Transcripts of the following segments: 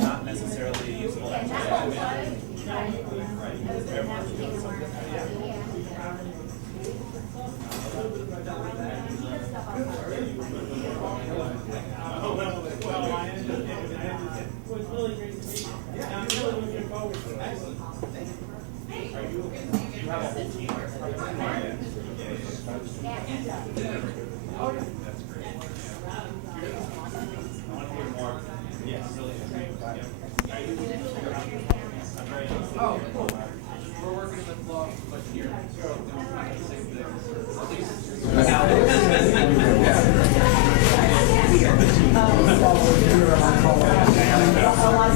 Not necessarily useful activity. Oh, cool. We're working with law, but here.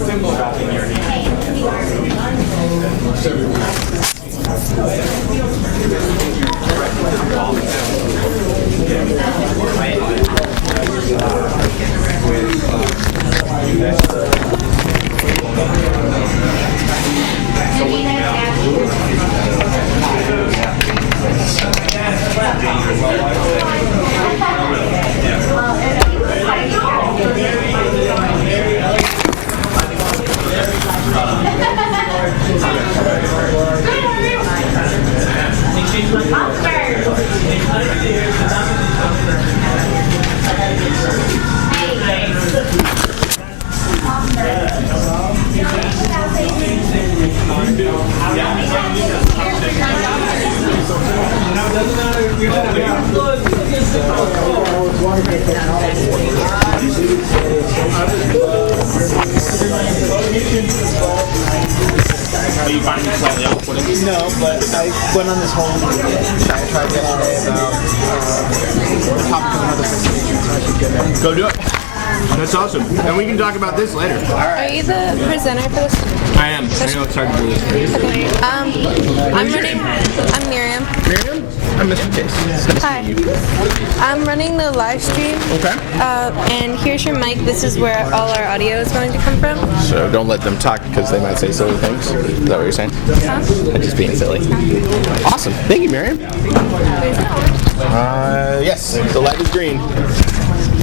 Symbol dropping your Are you finding it slightly off-putting? No, but I went on this whole I tried yesterday about the topic of another presentation, so I should get it. Go do it. That's awesome. And we can talk about this later. Are you the presenter for this? I am. I know it's hard to do this. Okay. I'm Miriam. Miriam? I'm Mr. Chase. It's nice Hi. to meet you. I'm running the live stream. Okay. And here's your mic. This is where all our audio is going to come from. So don't let them talk because they might say silly things. Is that what you're saying? Huh? I'm just being silly. Awesome. Thank you, Miriam. Yes, the light is green.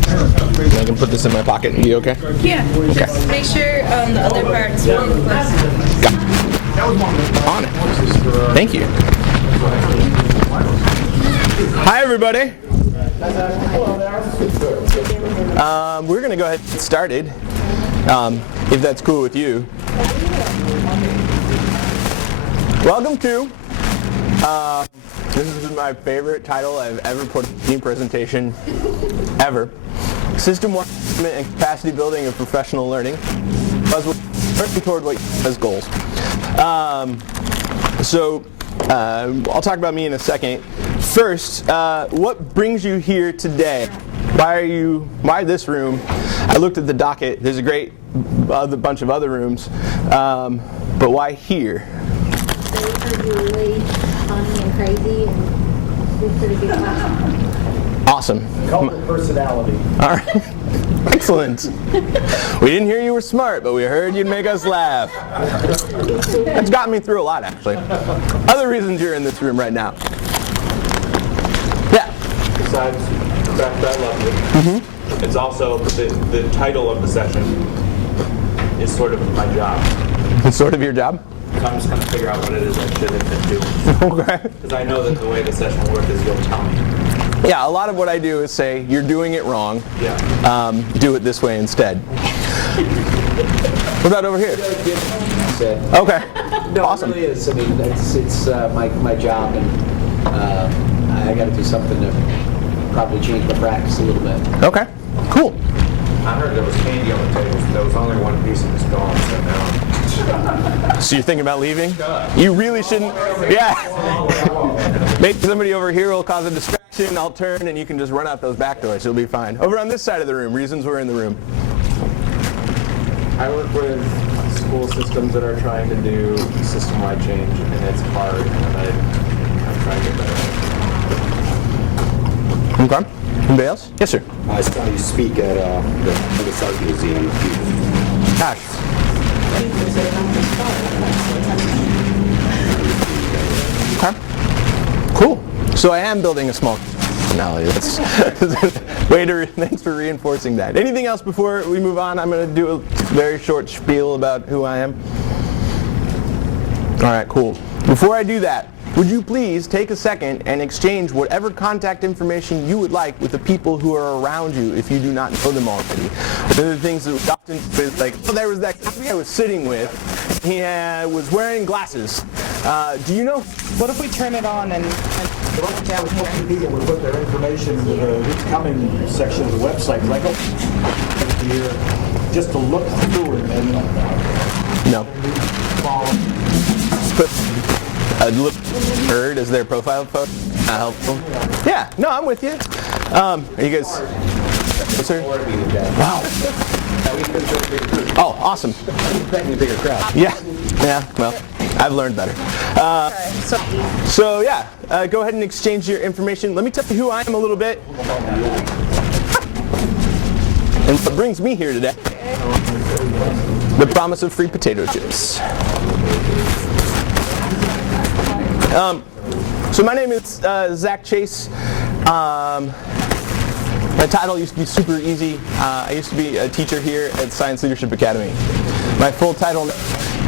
I can put this in my pocket and be okay? Yeah. Just make sure the other part's really close. Got it. On it. Thank you. Hi, everybody. We're going to go ahead and get started, if that's cool with you. Welcome to, this is my favorite title I've ever put in any presentation ever. System-wide improvement and capacity building of professional learning. Working toward what as goals. I'll talk about me in a second. First, what brings you here today? Why this room? I looked at the docket. There's a great bunch of other rooms, but why here? They heard you were really funny and crazy and did pretty good class. Awesome. Cult of personality. All right. Excellent. We didn't hear you were smart, but we heard you'd make us laugh. That's gotten me through a lot, actually. Other reasons you're in this room right now. Yeah. Besides the fact that I love you, it's also the title of the session is sort of my job. It's sort of your job? So I'm just going to figure out what it is I should have been doing. Okay. Because I know that the way the session will work is you'll tell me. Yeah, a lot of what I do is say, you're doing it wrong. Yeah. Do it this way instead. What about over here? Okay. No, Awesome. it really is. I mean, it's my job, and I got to do something to probably change my practice a little bit. Okay. Cool. I heard there was candy on the table, so there was only one piece and it's gone, so now. So you're thinking about leaving? You really shouldn't. Yeah. Maybe somebody over here will cause a distraction. I'll turn and you can just run out those back doors. You'll be fine. Over on this side of the room, reasons we're in the room. I work with school systems that are trying to do system-wide change, and it's hard, and I'm trying to get better. Okay. Anybody else? Yes, sir. I saw you speak at the Art Museum. Gosh. Okay. Cool. So I am building a small personality. That's thanks for reinforcing that. Anything else before we move on? I'm going to do a very short spiel about who I am. All right, cool. Before I do that, would you please take a second and exchange whatever contact information you would like with the people who are around you if you do not know them already. One of the things that we often say is like, oh, there was that guy I was sitting with. He was wearing glasses. Do you know? What if we turn it on and Right now, it's most people would put their information in the coming section of the website. Like, here, just to look through it and No. Put a little bird as their profile photo. Helpful. Yeah. No, I'm with you. Are you guys? Closer? Wow. Oh, awesome. Expecting a bigger crowd. Yeah. Yeah. Well, I've learned better. So yeah, go ahead and exchange your information. Let me tell you who I am a little bit. And what brings me here today, the promise of free potato chips. So my name is Zach Chase. My title used to be super easy. I used to be a teacher here at Science Leadership Academy. My full title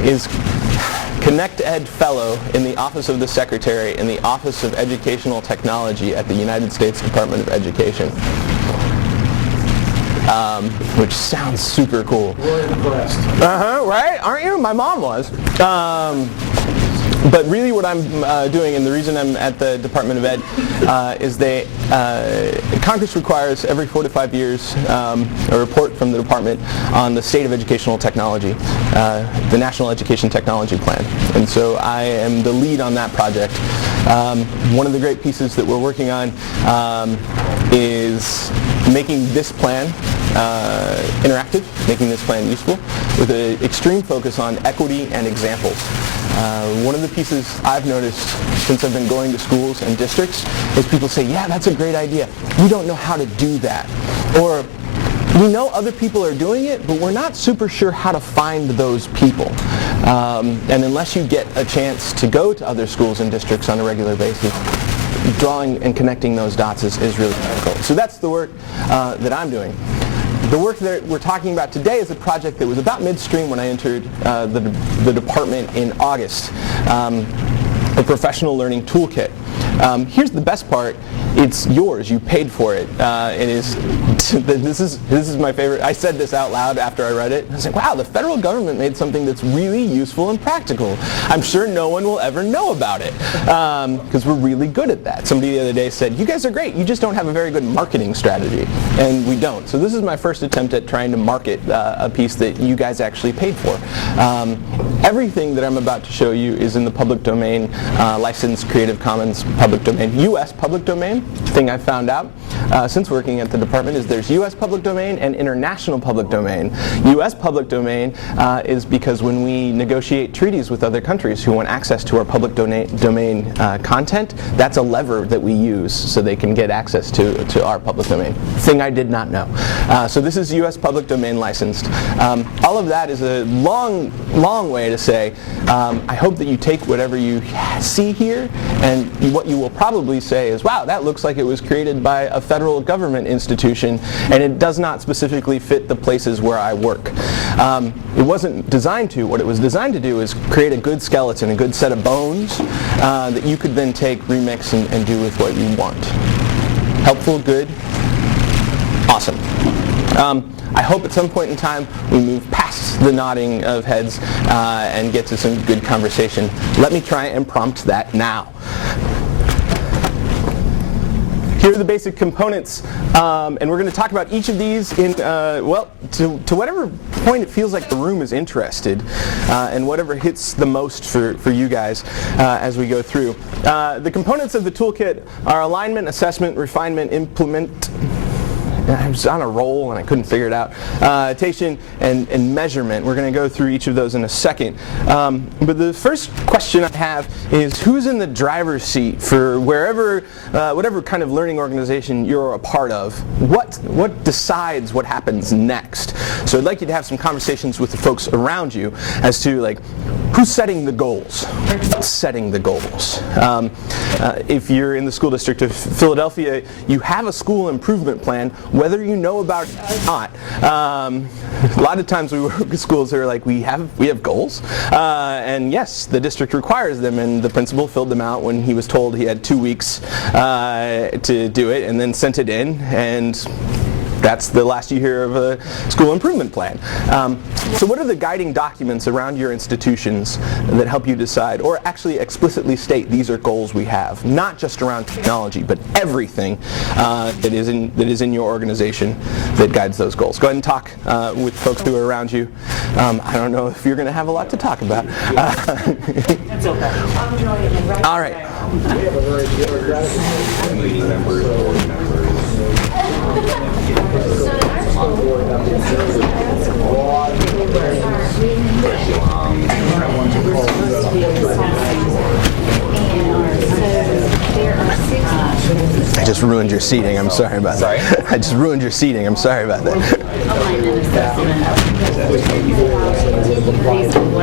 is Connect Ed Fellow in the Office of the Secretary in the Office of Educational Technology at the United States Department of Education. Which sounds super cool. we're impressed. Right? Aren't you? My mom was. But really what I'm doing, and the reason I'm at the Department of Ed, is Congress requires every 4 to 5 years a report from the department on the state of educational technology, the National Education Technology Plan. And so I am the lead on that project. One of the great pieces that we're working on is making this plan interactive, making this plan useful, with an extreme focus on equity and examples. One of the pieces I've noticed since I've been going to schools and districts is people say, yeah, that's a great idea. We don't know how to do that. Or we know other people are doing it, but we're not super sure how to find those people. And unless you get a chance to go to other schools and districts on a regular basis, drawing and connecting those dots is really difficult. So that's the work that I'm doing. The work that we're talking about today is a project that was about midstream when I entered the department in August, a professional learning toolkit. Here's the best part. It's yours. You paid for it. It is. This is my favorite. I said this out loud after I read it. I was like, wow, the federal government made something that's really useful and practical. I'm sure no one will ever know about it because we're really good at that. Somebody the other day said, you guys are great. You just don't have a very good marketing strategy. And we don't. So this is my first attempt at trying to market a piece that you guys actually paid for. Everything that I'm about to show you is in the public domain, licensed Creative Commons public domain. U.S. public domain, thing I found out since working at the department is there's U.S. public domain and international public domain. U.S. public domain is because when we negotiate treaties with other countries who want access to our public domain content, that's a lever that we use so they can get access to our public domain. Thing I did not know. So this is U.S. public domain licensed. All of that is a long, long way to say, I hope that you take whatever you see here, and what you will probably say is, wow, that looks like it was created by a federal government institution, and it does not specifically fit the places where I work. It wasn't designed to. What it was designed to do is create a good skeleton, a good set of bones that you could then take, remix, and do with what you want. Helpful, good, awesome. I hope at some point in time we move past the nodding of heads and get to some good conversation. Let me try and prompt that now. Here are the basic components, and we're going to talk about each of these in, well, to whatever point it feels like the room is interested, and whatever hits the most for you guys as we go through. The components of the toolkit are alignment, assessment, refinement, implement, I was on a roll and I couldn't figure it out. Attention and measurement. We're going to go through each of those in a second. But the first question I have is, who's in the driver's seat for wherever, whatever kind of learning organization you're a part of? What decides what happens next? So I'd like you to have some conversations with the folks around you as to, like, who's setting the goals? What's setting the goals? If you're in the school district of Philadelphia, you have a school improvement plan, whether you know about it or not. A lot of times we work with schools that are like, we have goals, and yes, the district requires them, and the principal filled them out when he was told he had 2 weeks to do it, and then sent it in, and that's the last you hear of a school improvement plan. So what are the guiding documents around your institutions that help you decide, or actually explicitly state these are goals we have, not just around technology, but everything that is in your organization that guides those goals? Go ahead and talk with folks who are around you. I don't know if you're going to have a lot to talk about. That's okay. All right. So in our school, I just ruined your seating. I'm sorry about that. I just ruined your seating. I'm sorry about that. Last year, these are assistant principals,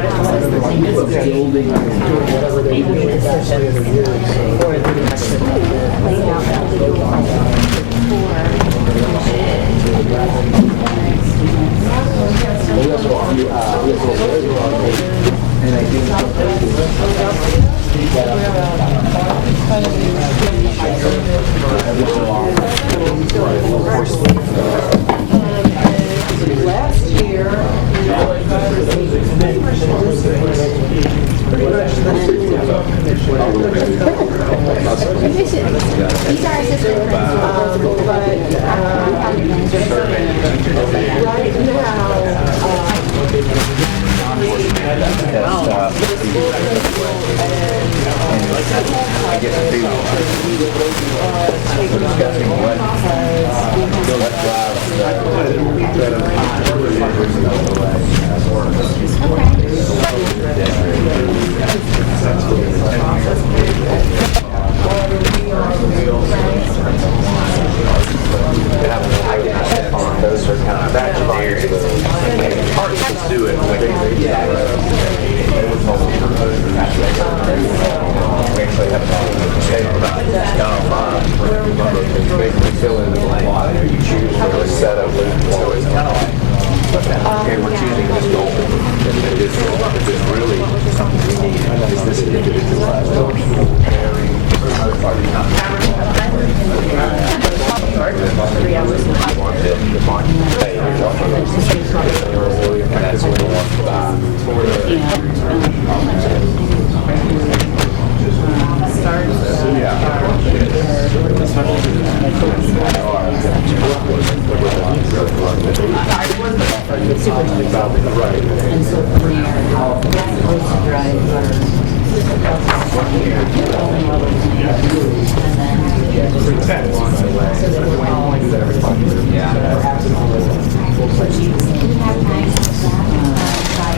right I get the feeling discussing what those are kind of generic. Let's do it. We actually have basically fill in the blank. You choose what is set up with. So it's kind of like, okay, we're choosing this goal. If it's really something we need, is this individualized goal?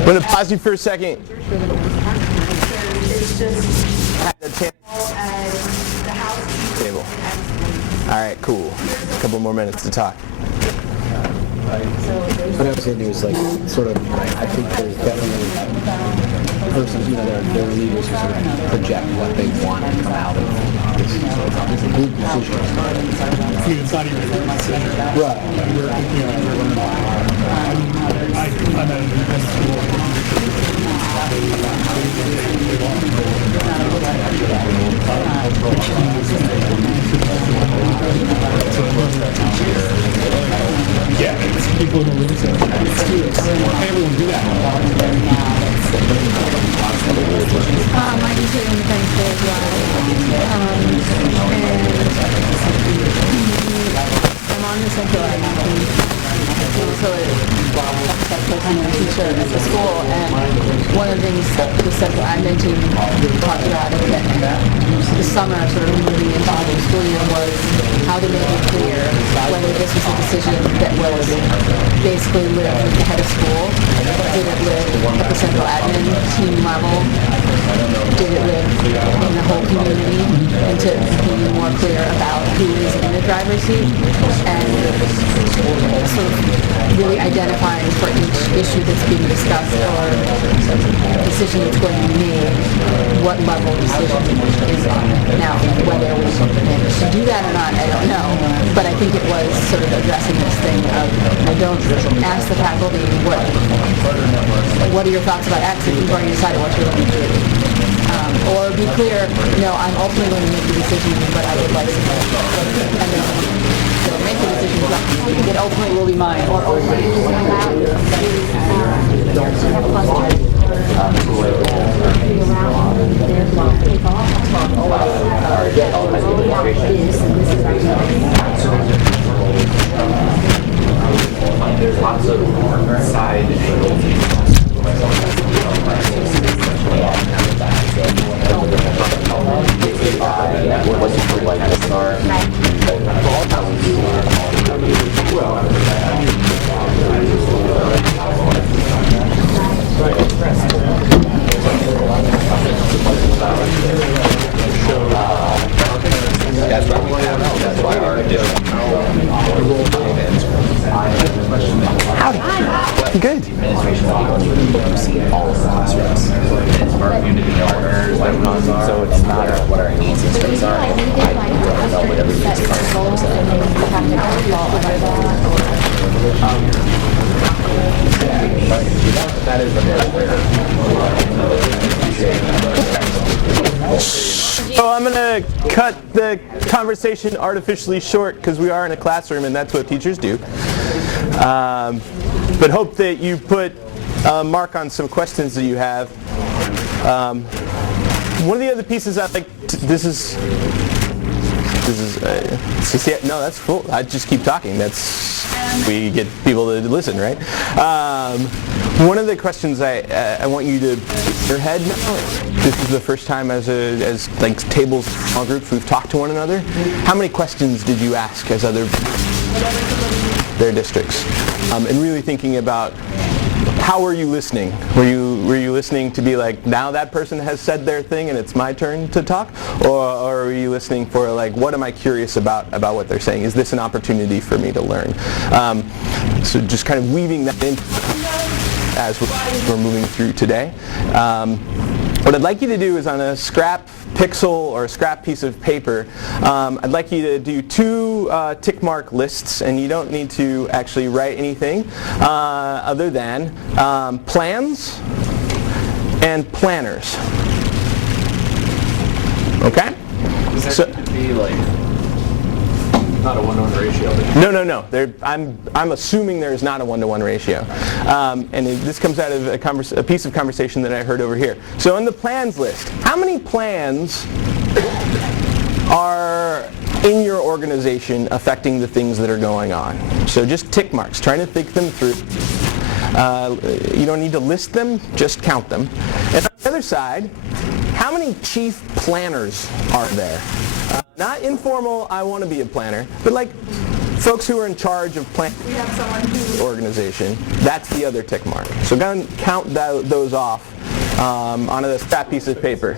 I'm going to pause you for a second. Table. All right, cool. A couple more minutes to talk. What I was going to do is, like, sort of, I think there's definitely persons, you know, there are leaders who sort of project what they want to come out of this group decision. It's not even a group decision. Right. I'm at an event school. Yeah, it's people in the room, so it's students. Everyone do that. I do sit in the fence there as well. And I'm on the central team. So I'm a teacher at the school, and one of the things that the central admin team talked about is that this summer sort of moving following school year was how to make it clear whether this was a decision that was basically lived with the head of school, did it live at the central admin team level, did it live in the whole community, and to be more clear about who is in the driver's seat, and sort of really identifying for each issue that's being discussed or decision that's going to be made, what level decision is on. Now, whether we managed to do that or not, I don't know, but I think it was sort of addressing this thing of, don't ask the faculty what are your thoughts about X if you've already decided what you're going to do. Or be clear, no, I'm ultimately going to make the decision, but I would like to know. And then they'll make the decision, but it ultimately will be mine, or ultimately will There's lots of side angles. What's it like this are? That's why our Howdy. Good. So it's not what our needs and strengths are. I don't know whatever needs and strengths that is So I'm going to cut the conversation artificially short because we are in a classroom and that's what teachers do. But hope that you put a mark on some questions that you have. One of the other pieces I think, no, that's cool. I just keep talking. We get people to listen, right? One of the questions I want you to your head now. This is the first time as like tables, small groups, we've talked to one another. How many questions did you ask as their districts? And really thinking about how were you listening? Were you listening to be like, now that person has said their thing and it's my turn to talk? Or are you listening for like, what am I curious about what they're saying? Is this an opportunity for me to learn? So just kind of weaving that in as we're moving through today. What I'd like you to do is on a scrap pixel or a scrap piece of paper, I'd like you to do 2 tick mark lists, and you don't need to actually write anything other than plans and planners. Okay? Does that need to be like not a 1-to-1 ratio? No. I'm assuming there's not a 1-to-1 ratio. And this comes out of a piece of conversation that I heard over here. So on the plans list, how many plans are in your organization affecting the things that are going on? So just tick marks, trying to think them through. You don't need to list them, just count them. And on the other side, how many chief planners are there? Not informal, I want to be a planner, but like folks who are in charge of planning the organization. That's the other tick mark. So go and count those off on a scrap piece of paper.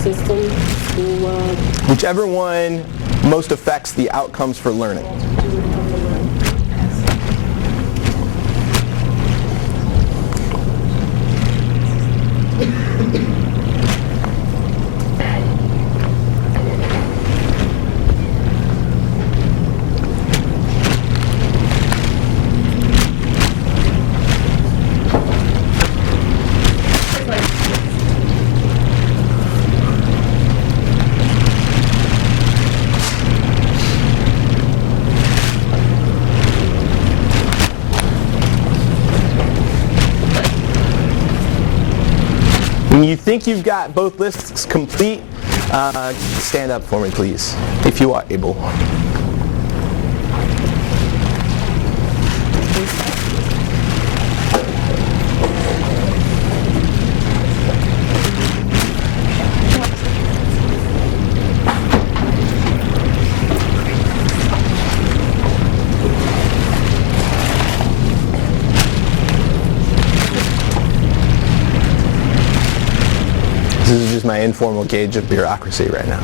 system, school, Whichever one most affects the outcomes for learning. When you think you've got both lists complete, stand up for me, please, if you are able. This is just my informal gauge of bureaucracy right now.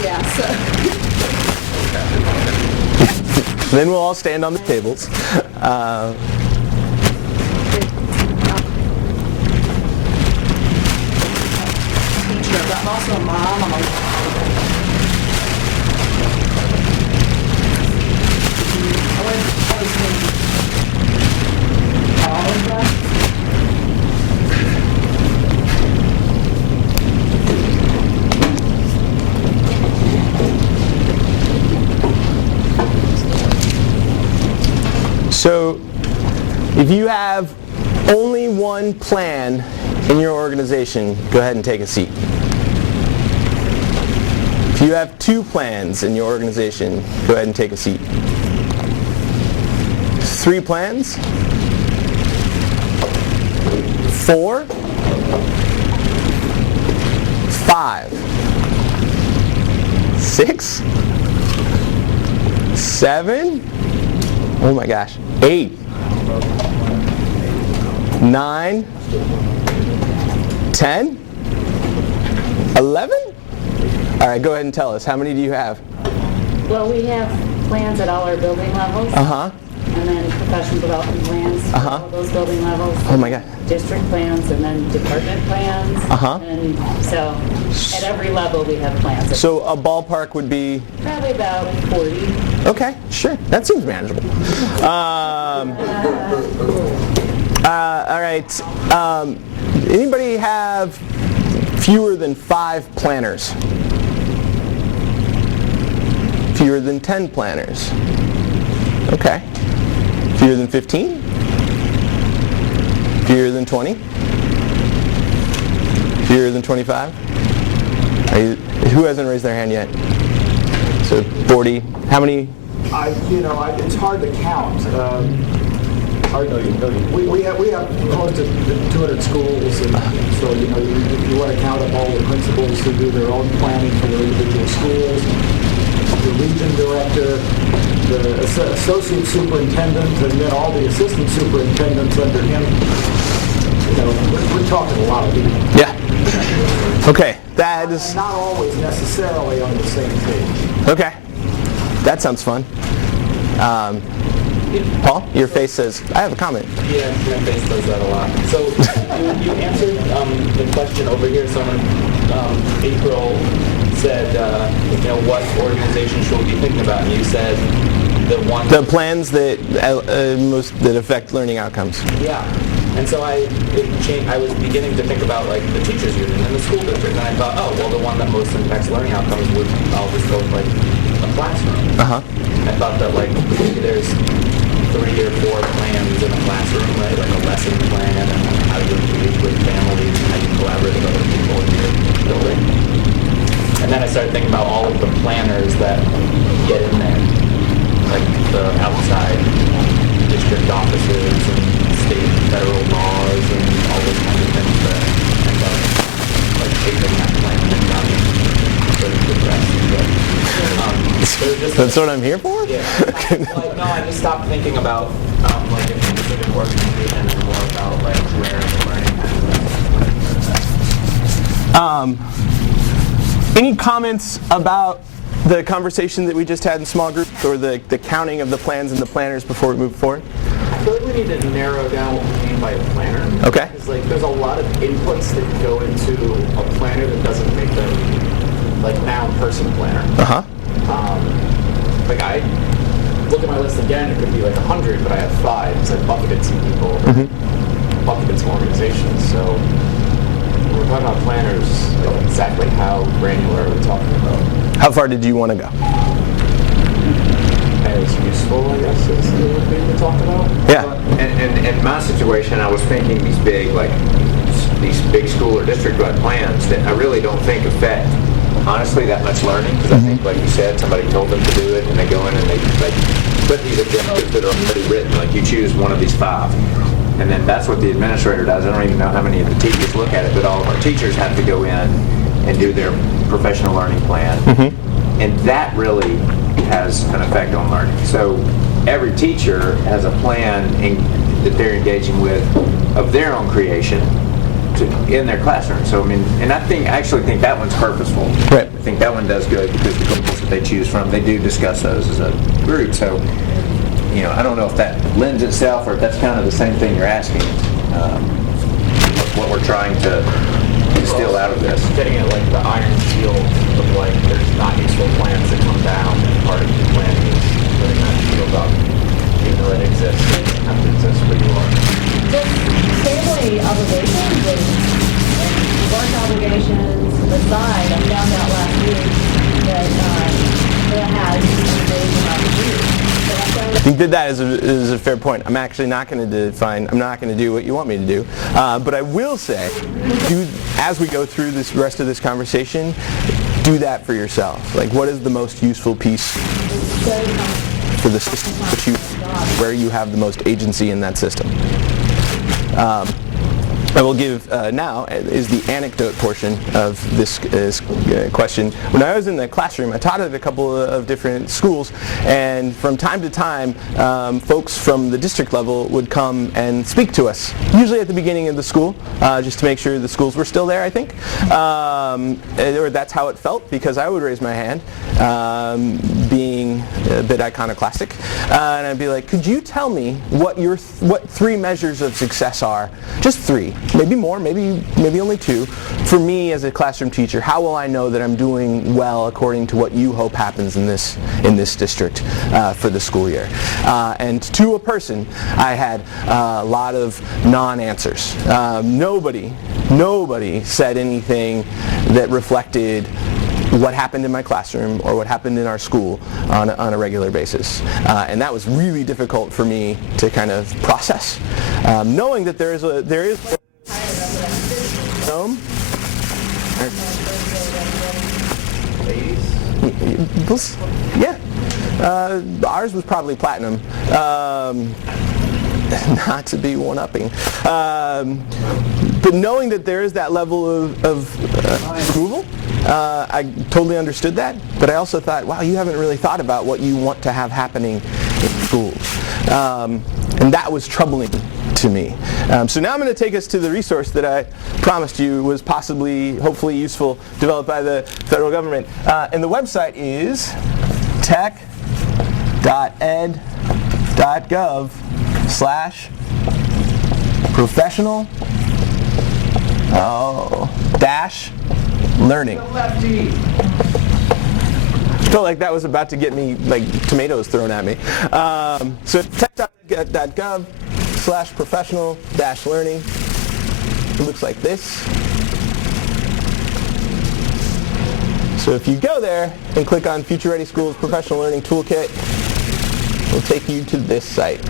Yeah, so. Then we'll all stand on the tables. Teacher, but I'm also a mom. I'm a all of that. So, if you have only one plan in your organization, go ahead and take a seat. If you have 2 plans in your organization, go ahead and take a seat. 3 plans? 4? 5? 6? 7? Oh my gosh. 8? 9? 10? 11? All right, go ahead and tell us. How many do you have? Well, we have plans at all our building levels. Uh-huh. And then professional development plans for all those building levels. Oh my God. District plans and then department plans. Uh-huh. And so at every level we have plans. So a ballpark would be? Probably about 40. Okay, sure. That seems manageable. All right. Anybody have fewer than 5 planners? Fewer than 10 planners? Okay. Fewer than 15? Fewer than 20? Fewer than 25? Who hasn't raised their hand yet? So 40. How many? It's hard to count. We have close to 200 schools, and so if you want to count up all the principals who do their own planning for their individual schools, the region director, the associate superintendent, and then all the assistant superintendents under him. We're talking a lot of people. Yeah. Okay, that is not always necessarily on the same page. Okay, that sounds fun. Paul, your face says, I have a comment. Yeah, my face does that a lot. So you answered the question over here. Someone, April, said, what organization should we be thinking about? And you said the plans that that affect learning outcomes. Yeah. And so I was beginning to think about like the teachers union and the school district, and I thought, oh, well, the one that most impacts learning outcomes I'll just go with like a classroom. Uh-huh. I thought that like maybe there's 3 or 4 plans in a classroom, right? Like a lesson plan and how you engage with families and how you collaborate with other people in your building. And then I started thinking about all of the planners that get in there, like the outside district offices and state and federal laws and all those kinds of things that end up like shaping that plan and not sort of depressed. That's what I'm here for? Yeah. No, I just stopped thinking about like a specific organization and more about like where the learning. Any comments about the conversation that we just had in small groups, or the counting of the plans and the planners before we move forward? I feel like we need to narrow down what we mean by a planner. Okay. Because there's a lot of inputs that go into a planner that doesn't make them like noun person planner. Uh-huh. Like I look at my list again, it could be like 100, but I have 5 because I bucketed some people, bucketed some organizations. So when we're talking about planners, like exactly how granular are we talking about? How far did you want to go? As useful, I guess, is the thing to talk about. Yeah. And in my situation, I was thinking these big school or district-wide plans that I really don't think affect, honestly, that much learning, because I think, like you said, somebody told them to do it, and they go in and they put these objectives that are already written, like you choose one of these 5. And then that's what the administrator does. I don't even know how many of the teachers look at it, but all of our teachers have to go in and do their professional learning plan. And that really has an effect on learning. So every teacher has a plan that they're engaging with of their own creation in their classroom. So I mean, and I actually think that one's purposeful. Right. I think that one does good because the goals that they choose from, they do discuss those as a group. So, I don't know if that lends itself or if that's kind of the same thing you're asking. What we're trying to distill out of this. Getting at like the iron seal of like there's not useful plans that come down, and part of the planning is putting that shield up, even though it exists. It doesn't have to exist where you are. Just family obligations and work obligations aside, I found out last week that it has amazing opportunities. I think that is a fair point. I'm actually not going to do what you want me to do. But I will say, as we go through this rest of this conversation, do that for yourself. Like, what is the most useful piece for the system where you have the most agency in that system? I will give now is the anecdote portion of this question. When I was in the classroom, I taught at a couple of different schools, and from time to time, folks from the district level would come and speak to us, usually at the beginning of the school, just to make sure the schools were still there, I think. Or that's how it felt, because I would raise my hand, being a bit iconoclastic, and I'd be like, could you tell me what 3 measures of success are? Just 3. Maybe more, maybe only 2. For me as a classroom teacher, how will I know that I'm doing well according to what you hope happens in this district for the school year? And to a person, I had a lot of non-answers. Nobody said anything that reflected what happened in my classroom or what happened in our school on a regular basis. And that was really difficult for me to kind of process. Knowing that there is yeah. Ours was probably platinum. Not to be one-upping. But knowing that there is that level of approval, I totally understood that. But I also thought, wow, you haven't really thought about what you want to have happening in schools. And that was troubling to me. So now I'm going to take us to the resource that I promised you was hopefully useful, developed by the federal government. And the website is tech.ed.gov/professional -learning. Felt like that was about to get me like tomatoes thrown at me. So tech.ed.gov/professional-learning. It looks like this. So if you go there and click on Future Ready Schools Professional Learning Toolkit, it'll take you to this site.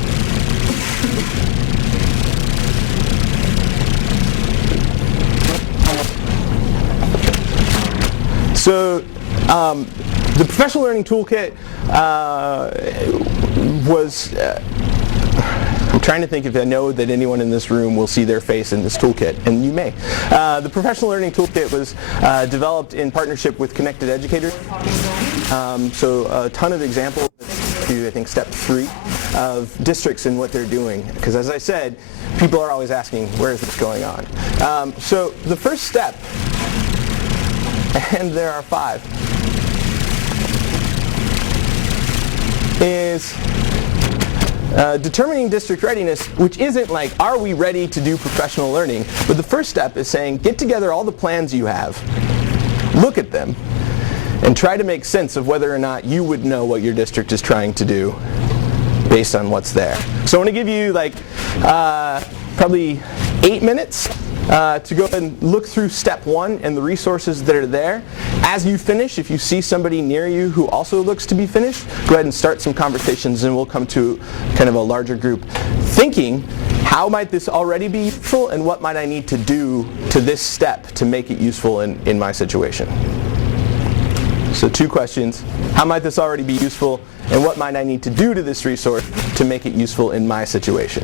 So the Professional Learning Toolkit was I'm trying to think if I know that anyone in this room will see their face in this toolkit, and you may. The Professional Learning Toolkit was developed in partnership with Connected Educators. So a ton of examples to, I think, step 3 of districts and what they're doing. Because as I said, people are always asking, where is this going on? So the first step, and there are 5, is determining district readiness, which isn't like, are we ready to do professional learning? But the first step is saying, get together all the plans you have, look at them, and try to make sense of whether or not you would know what your district is trying to do based on what's there. So I want to give you like probably 8 minutes to go and look through step 1 and the resources that are there. As you finish, if you see somebody near you who also looks to be finished, go ahead and start some conversations, and we'll come to kind of a larger group thinking, how might this already be useful, and what might I need to do to this step to make it useful in my situation? So 2 questions. How might this already be useful, and what might I need to do to this resource to make it useful in my situation?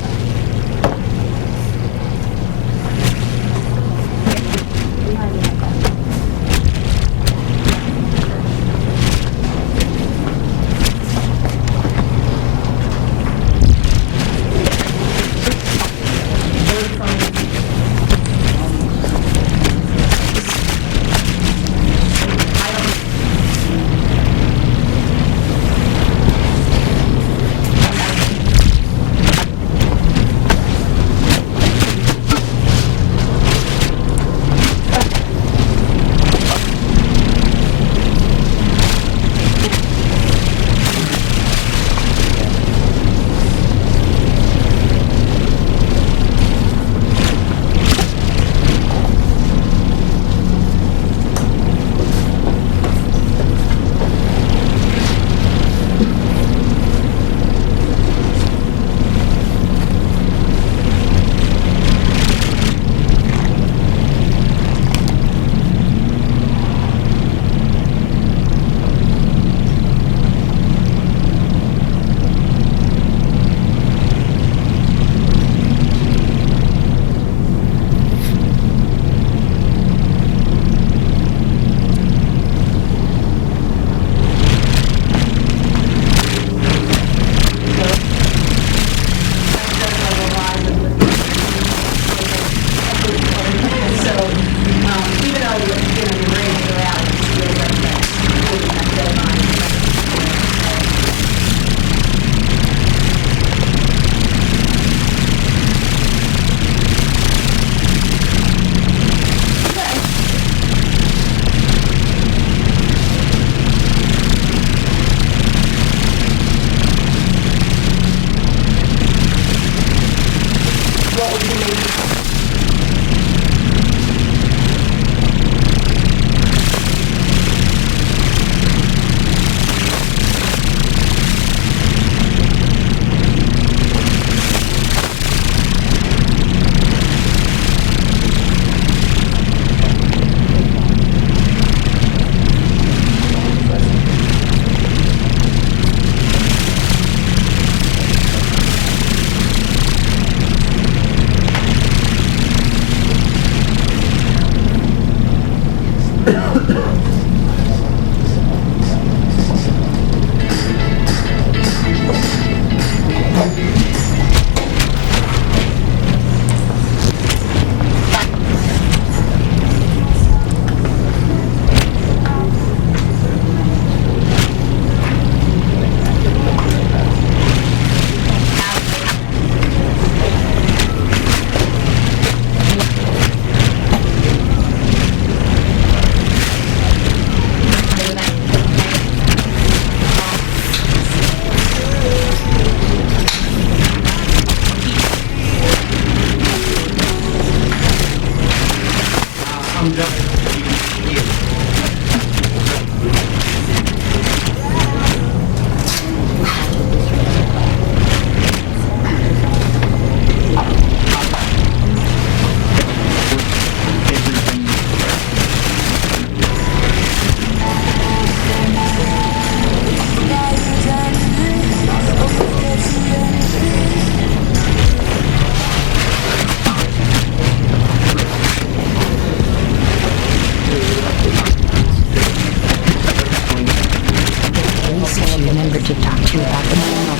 to talk to you about the manual.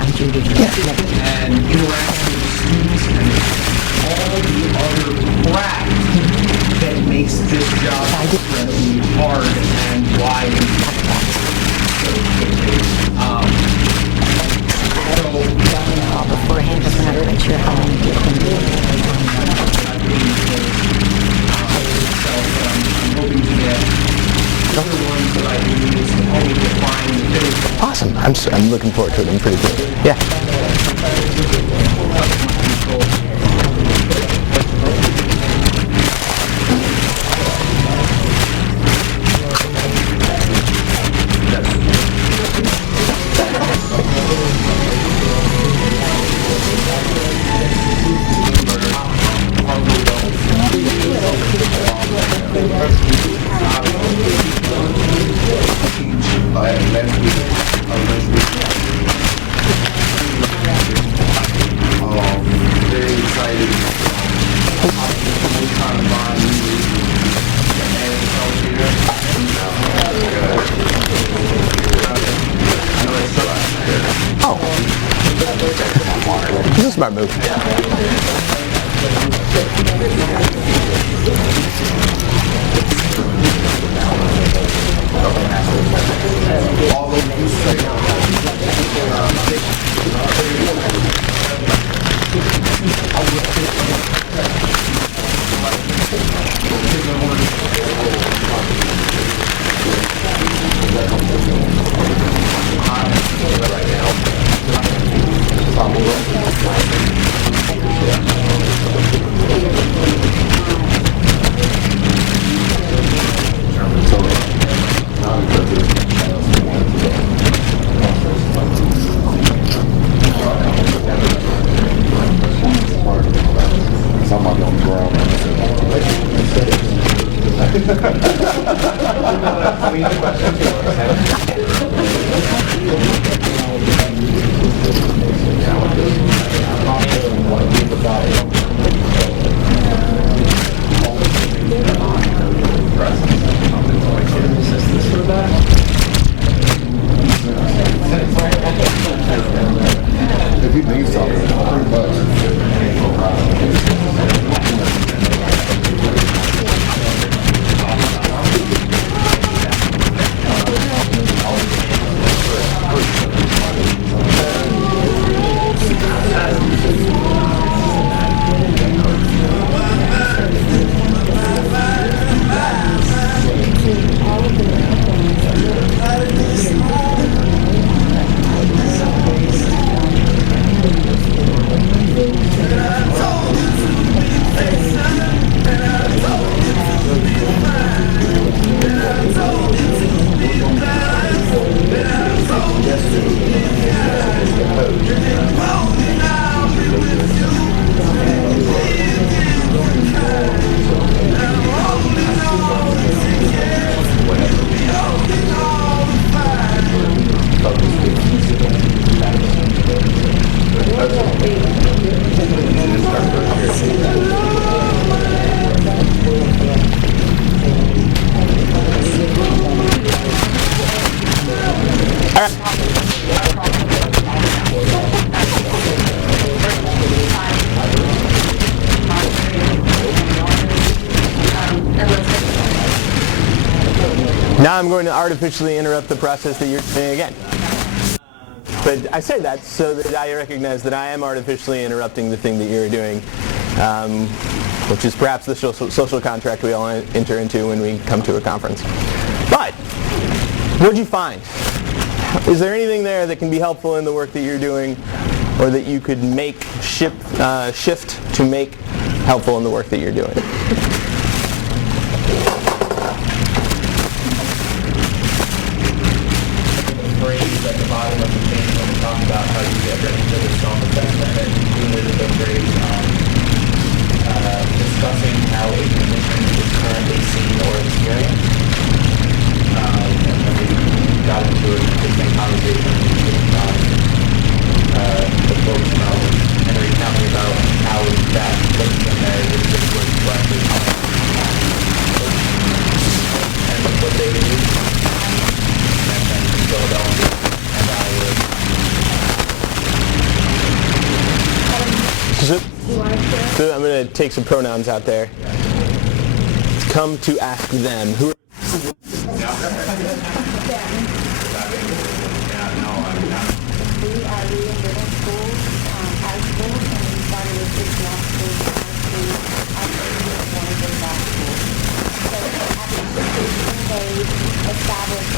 I'm Judy. And interaction with students and all the other crap that makes this job incredibly hard and why beforehand, but we're not quite sure how many people can do it. I'm hoping to get other ones that I can use to help me define the things. Awesome. I'm looking forward to it. I'm pretty cool. Yeah. Very excited. This is a smart move. If you need something, pretty much. Now I'm going to artificially interrupt the process that you're doing again. But I say that so that I recognize that I am artificially interrupting the thing that you're doing, which is perhaps the social contract we all enter into when we come to a conference. But what did you find? Is there anything there that can be helpful in the work that you're doing, or that you could make shift to make helpful in the work that you're doing? Phrase at the bottom of the thing when we talk about how you get ready for the STOM assessment, and included the phrase discussing how a condition is currently seen or experienced. And then we got into an interesting conversation with the folks from Henry County about how that links in there with this was correctly and what they do. Philadelphia, and I would. So I'm going to take some pronouns out there. Come to ask them. Who? We are reading middle school high school, and we started with this last school, one of the last schools. So after 16 days, established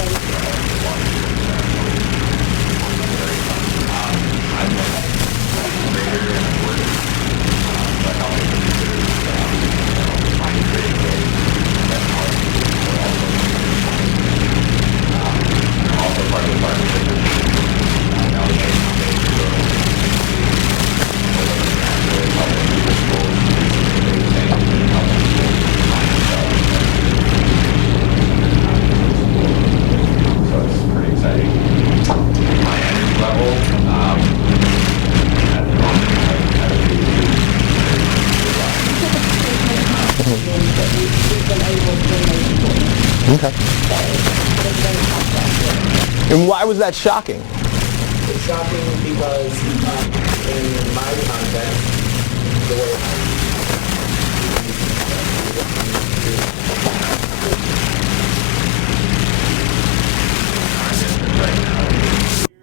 Okay. And why was that shocking? It's shocking because in my context, the way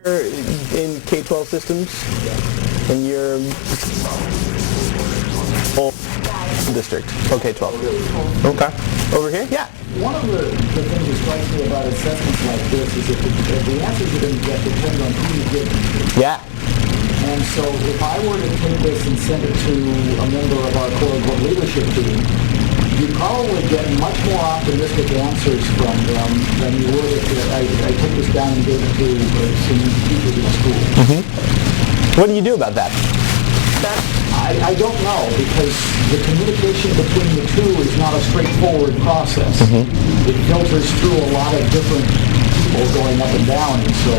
you're in K-12 systems, and you're whole district. Okay, 12. Okay. Over here? Yeah. One of the things that strikes me about assessments like this is that the answers you're going to get depend on who you give them to. Yeah. And so if I were to take this and send it to a member of our core leadership team, you'd probably get much more optimistic answers from them than you would if I took this down and gave it to some teachers in the school. Mm-hmm. What do you do about that? I don't know, because the communication between the two is not a straightforward process. Mm-hmm. It filters through a lot of different people going up and down, and so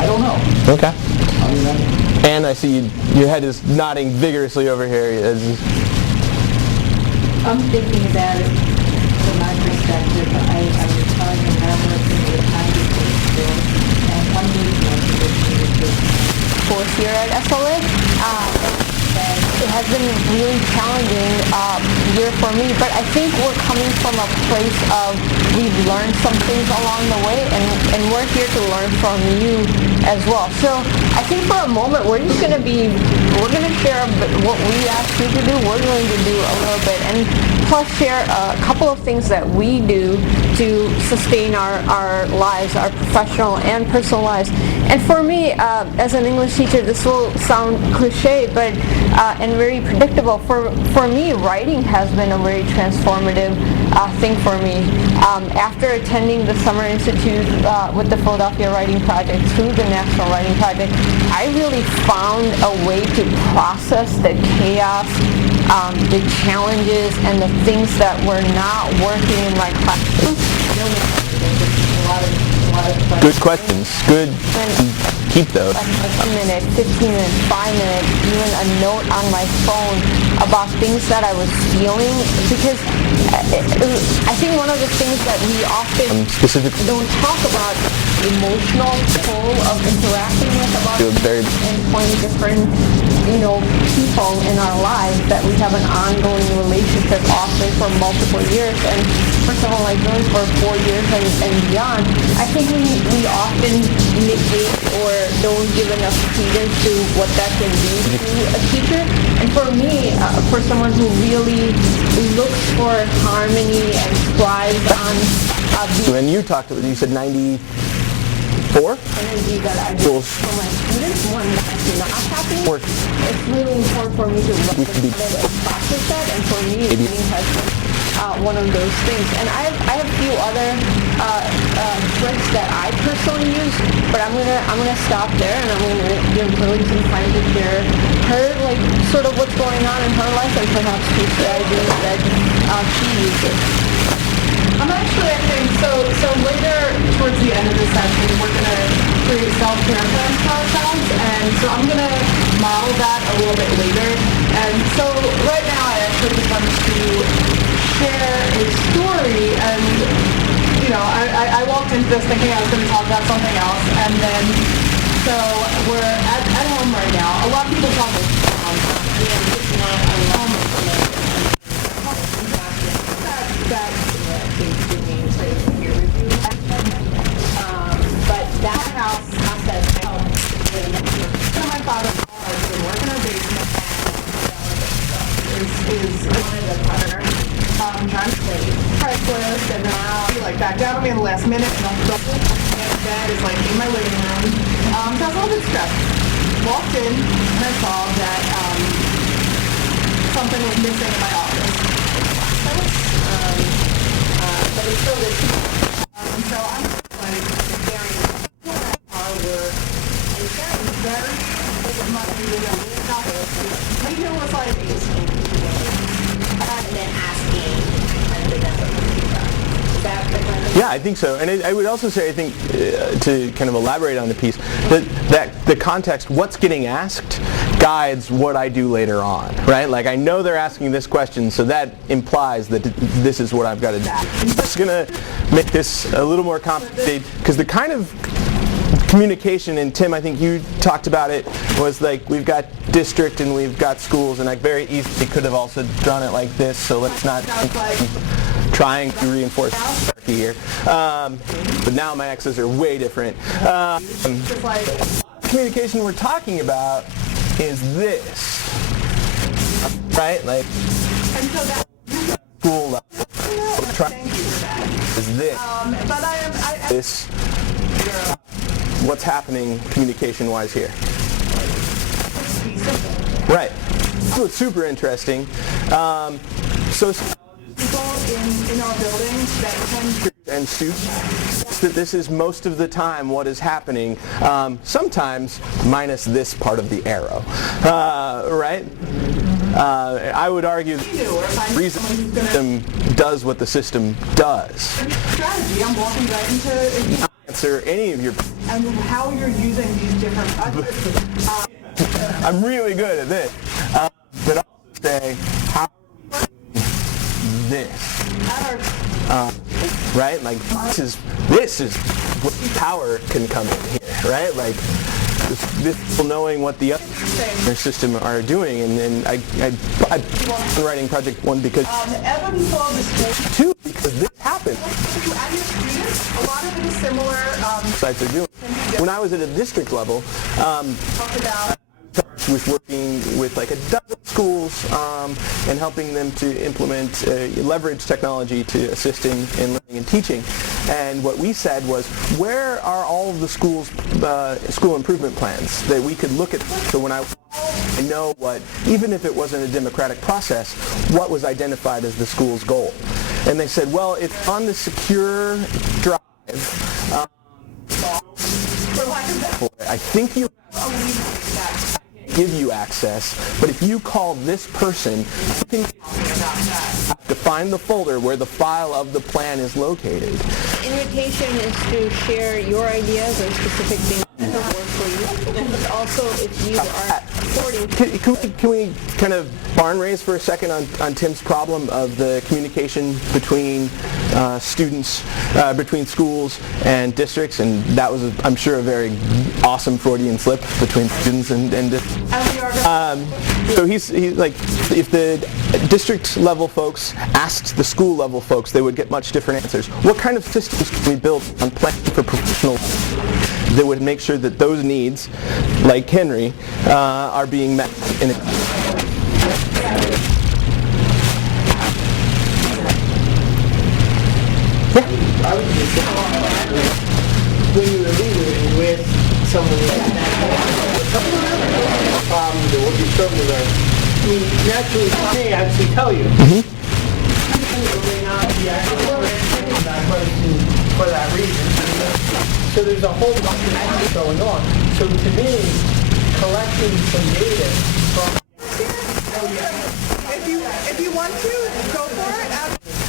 I don't know. Okay. I mean, and I see your head is nodding vigorously over here. I'm thinking about it from my perspective. I was telling him how much we were trying to do school, and one week was fourth year at SLA. It has been a really challenging year for me, but I think we're coming from a place of we've learned some things along the way, and we're here to learn from you as well. So I think for a moment we're just going to share what we asked you to do. We're going to do a little bit, and plus share a couple of things that we do to sustain our lives, our professional and personal lives. And for me, as an English teacher, this will sound cliche, but and very predictable. For me, writing has been a very transformative thing for me. After attending the Summer Institute with the Philadelphia Writing Project through the National Writing Project, I really found a way to process the chaos, the challenges, and the things that were not working in my classroom. Good questions. Good. Keep those. A minute, 15 minutes, 5 minutes, even a note on my phone about things that I was feeling, because I think one of the things that we often don't talk about emotional toll of interacting with about and 20 different people in our lives that we have an ongoing relationship often for multiple years, and for someone like Billy for 4 years and beyond, I think we often negate or don't give enough credence to what that can do to a teacher. And for me, for someone who really looks for harmony and thrives on When you said 94? energy that I do for my students, one that's not happening, it's really important for me to recognize it and process that, and for me, reading has been one of those things. And I have a few other tricks that I personally use, but I'm gonna stop there, and I'm gonna give Lily some time to share her, like, sort of what's going on in her life, and perhaps two strategies that she uses. I think, so later towards the end of the session, we're going to create self-care plans for ourselves, and so I'm going to model that a little bit later. And so right now I actually just wanted to share a story, and, I walked into this thinking I was going to talk about something else, and then, so we're at home right now. A lot of people talk about But that house process my father-in-law has been working in our basement is one of the partners trying to play Craigslist, and now he backed down on me in the last minute, and bed is in my living room. So I was a little bit stressed. Walked in and I saw that something was missing in my office. But it's still this. So I'm very hard and very much was like, and then asking, and then Yeah, I think so. And I would also say, I think, to kind of elaborate on the piece, that the context, what's getting asked, guides what I do later on, right? Like, I know they're asking this question, so that implies that this is what I've got to do. I'm just going to make this a little more complicated, because the kind of communication, and Tim, I think you talked about it, was like, we've got district and we've got schools, and could have also done it like this, so let's not trying to reinforce hierarchy here. But now my X's are way different. Communication we're talking about is this, right? Like, school level. Is this. What's happening communication-wise here? Right. So it's super interesting. So people in our building that can and students, that this is most of the time what is happening, sometimes minus this part of the arrow, right? I would argue that the reason the system does what the system does. Strategy, I'm walking right into answer any of your and how you're using these different I'm really good at this, but also say how this, right? Like, this is what power can come in here, right? Like, this people knowing what the other system are doing, and I'm writing project 1 because two, because this happened. A lot of it is similar. Sites are doing. When I was at a district level, was working with like a dozen schools and helping them to implement, leverage technology to assist in learning and teaching. And what we said was, where are all of the schools, school improvement plans that we could look at? So when I know what, even if it wasn't a democratic process, what was identified as the school's goal. And they said, well, it's on the secure drive. I think you give you access, but if you call this person, you can define the folder where the file of the plan is located. The invitation is to share your ideas or specific things that work for you. And also, if you are Can we kind of barn raise for a second on Tim's problem of the communication between students, between schools and districts, and that was, I'm sure, a very awesome Freudian slip between students and so he's like, if the district level folks asked the school level folks, they would get much different answers. What kind of systems can we build on planning for professional that would make sure that those needs, like Henry, are being met in a I would just say, when you were leaving with someone like problems or what you're struggling with, I mean, naturally, I actually tell you. May not be accurate for that reason. So there's a whole bunch of things going on. So to me, collecting some data from... If you want to, go for it.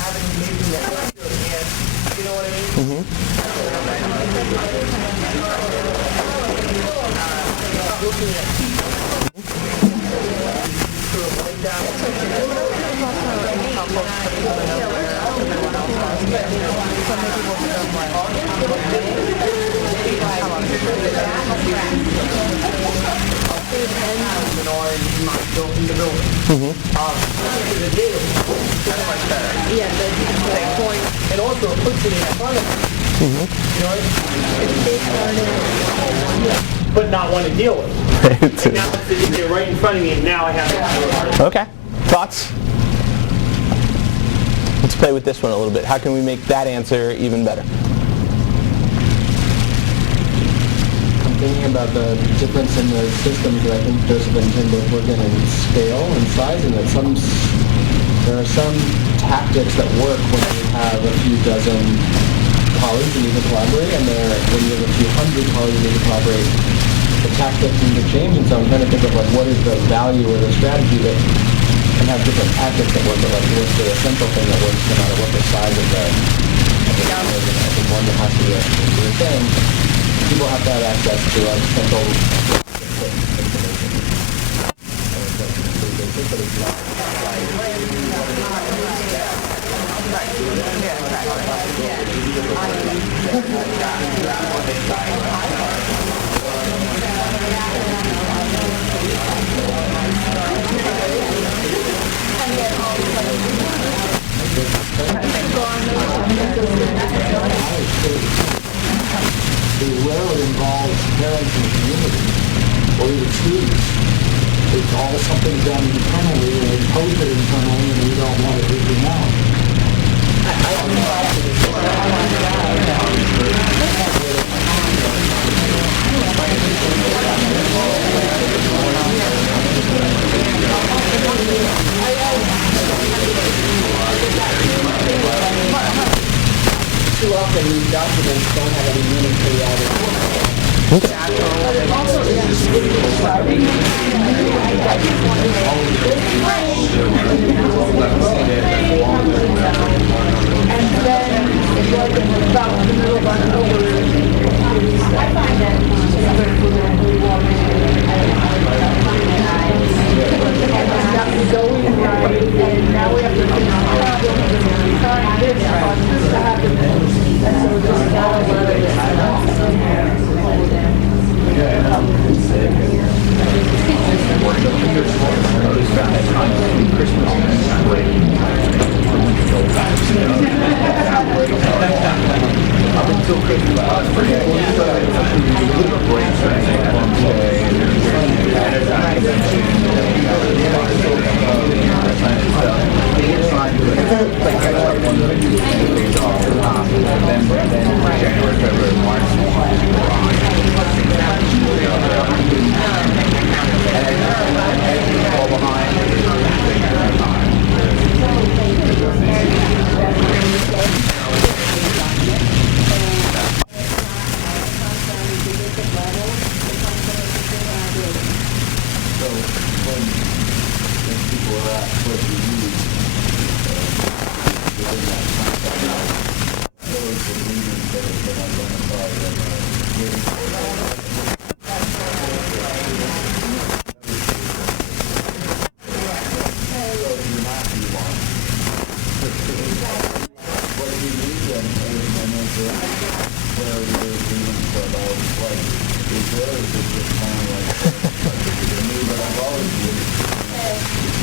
Having maybe that, you know what I mean? Looking at sort of lay down. And also it puts it in front of you. You know, but not want to deal with it. And now it's right in front of me, and now I have to. Okay. Thoughts? Let's play with this one a little bit. How can we make that answer even better? I'm thinking about the difference in the systems that I think Joseph and Tim both work in scale and size, and that there are some tactics that work when you have a few dozen colleagues and you can collaborate, and when you have a few hundred colleagues and you can collaborate, the tactics need to change. And so I'm trying to think of like what is the value or the strategy that can have different tactics that work, but like what's the essential thing that works no matter what the size of the is. And I think one that has to be a thing. People have to have access to central It rarely involves parents and community or even students. It's all something done internally and imposed it internally, and we don't want it leaking out. Too often these documents don't have any meaning for the audience.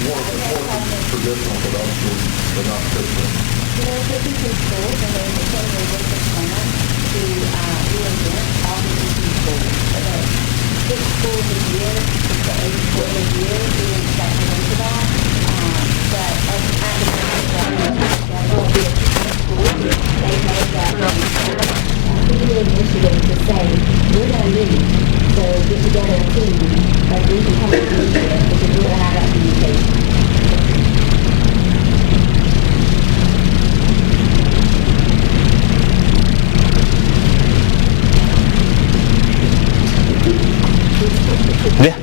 more traditional, but also not Christian. You know, taking some schools and they put a district plan to do events all the schools. Okay. 6 schools a year, 6 to 8 schools a year, doing second into that. But as academic that will be a school, they made that initiative to say, we're going to meet, so get together a team, like we can come and meet here, because we're going to have that communication. Yeah.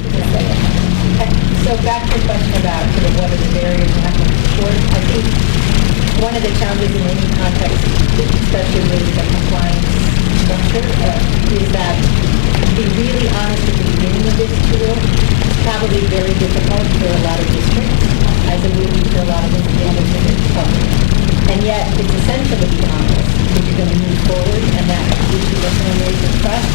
So back to the question about sort of what are the barriers to having support. I think one of the challenges in any context, especially with the compliance structure, is that to be really honest at the beginning of this tool, it's probably very difficult for a lot of districts, as it will be for a lot of independents in the public. And yet, it's essential to be honest if you're going to move forward, and that gives you a ways of trust.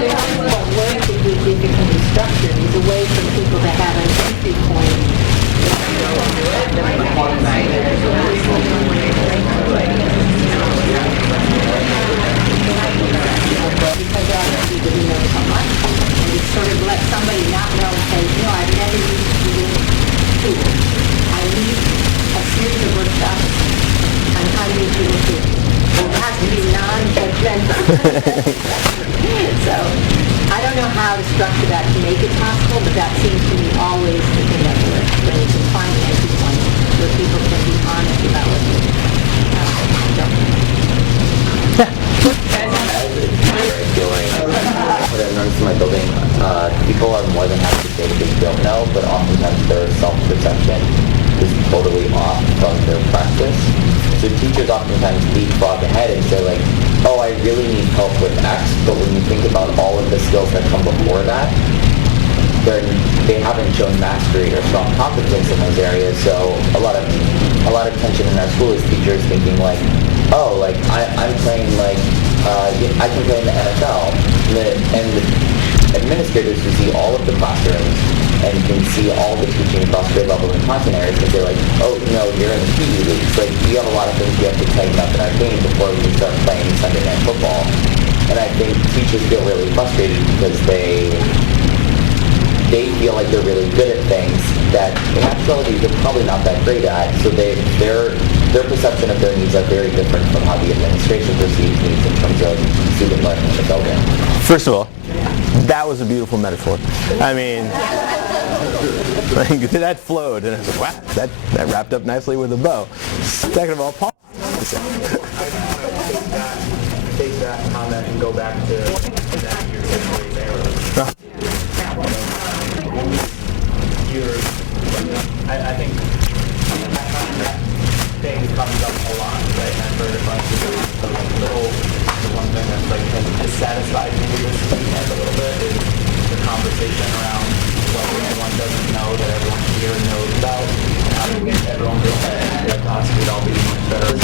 What works if it can be structured is a way for people to have an entry point. Because there are people who know so much, and you sort of let somebody not know and say, you know, I've never used this tool. I need a series of workshops on how to use Google tools. Well, it has to be non-judgmental. So I don't know how to structure that to make it possible, but that seems to me always the thing that works, when you can find an entry point where people can be honest about what they do. What I've noticed in my building, people are more than happy to say that they don't know, but oftentimes their self-perception is totally off from their practice. So teachers oftentimes leapfrog ahead and say like, oh, I really need help with X, but when you think about all of the skills that come before that, they haven't shown mastery or strong competence in those areas. So a lot of tension in our school is teachers thinking like, oh, like I'm playing like I can play in the NFL, and the administrators who see all of the classrooms and can see all the teaching across grade level and content areas, because they're like, oh, no, you're in the PE leagues. Like, we have a lot of things we have to tighten up in our game before we can start playing Sunday night football. And I think teachers feel really frustrated because they feel like they're really good at things that in actuality they're probably not that great at. So their perception of their needs are very different from how the administration perceives needs in terms of student learning in the building. First of all, that was a beautiful metaphor. I mean, like, that flowed, and I was like, wow, that wrapped up nicely with a bow. Second of all, Paul. Take that comment and go back to that year there. I think that thing comes up a lot, right? And I've heard a bunch of the one thing that's like has dissatisfied me this weekend a little bit is the conversation around what everyone doesn't know that everyone here knows about, and how to get everyone to like us, we'd all be much better.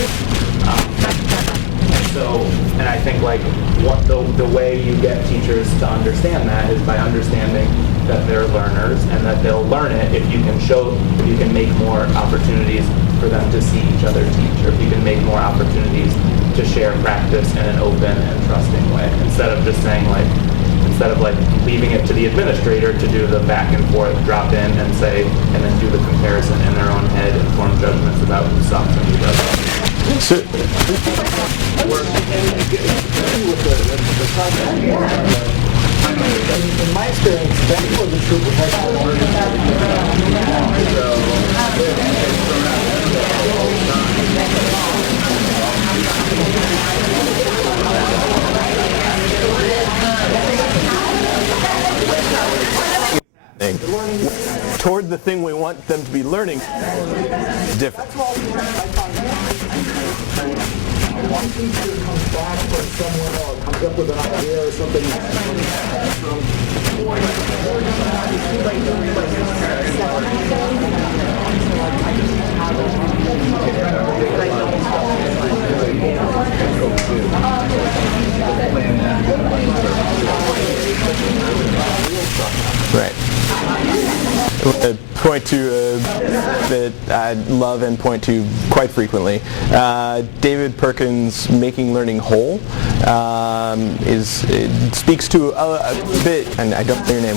And I think like what the way you get teachers to understand that is by understanding that they're learners and that they'll learn it if you can make more opportunities for them to see each other teach, or if you can make more opportunities to share practice in an open and trusting way, instead of leaving it to the administrator to do the back and forth drop in and say, and then do the comparison in their own head and form judgments about who sucks and who doesn't. In my experience, that's where the true professional learning toward the thing we want them to be learning is different. One teacher comes back from somewhere or comes up with an idea or something. Right. point to that I love and point to quite frequently. David Perkins' Making Learning Whole speaks to a bit, and I don't know your name.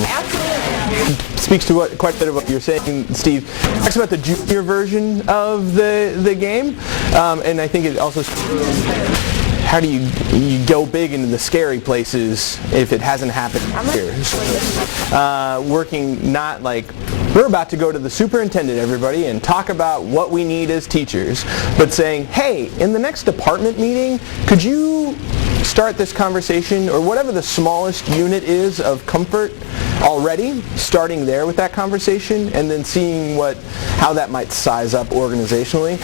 Speaks to quite a bit of what you're saying, Steve. Talks about the junior version of the game, and I think it also. How do you go big into the scary places if it hasn't happened here? Working not like, we're about to go to the superintendent, everybody, and talk about what we need as teachers, but saying, hey, in the next department meeting, could you start this conversation, or whatever the smallest unit is of comfort already, starting there with that conversation, and then seeing how that might size up organizationally.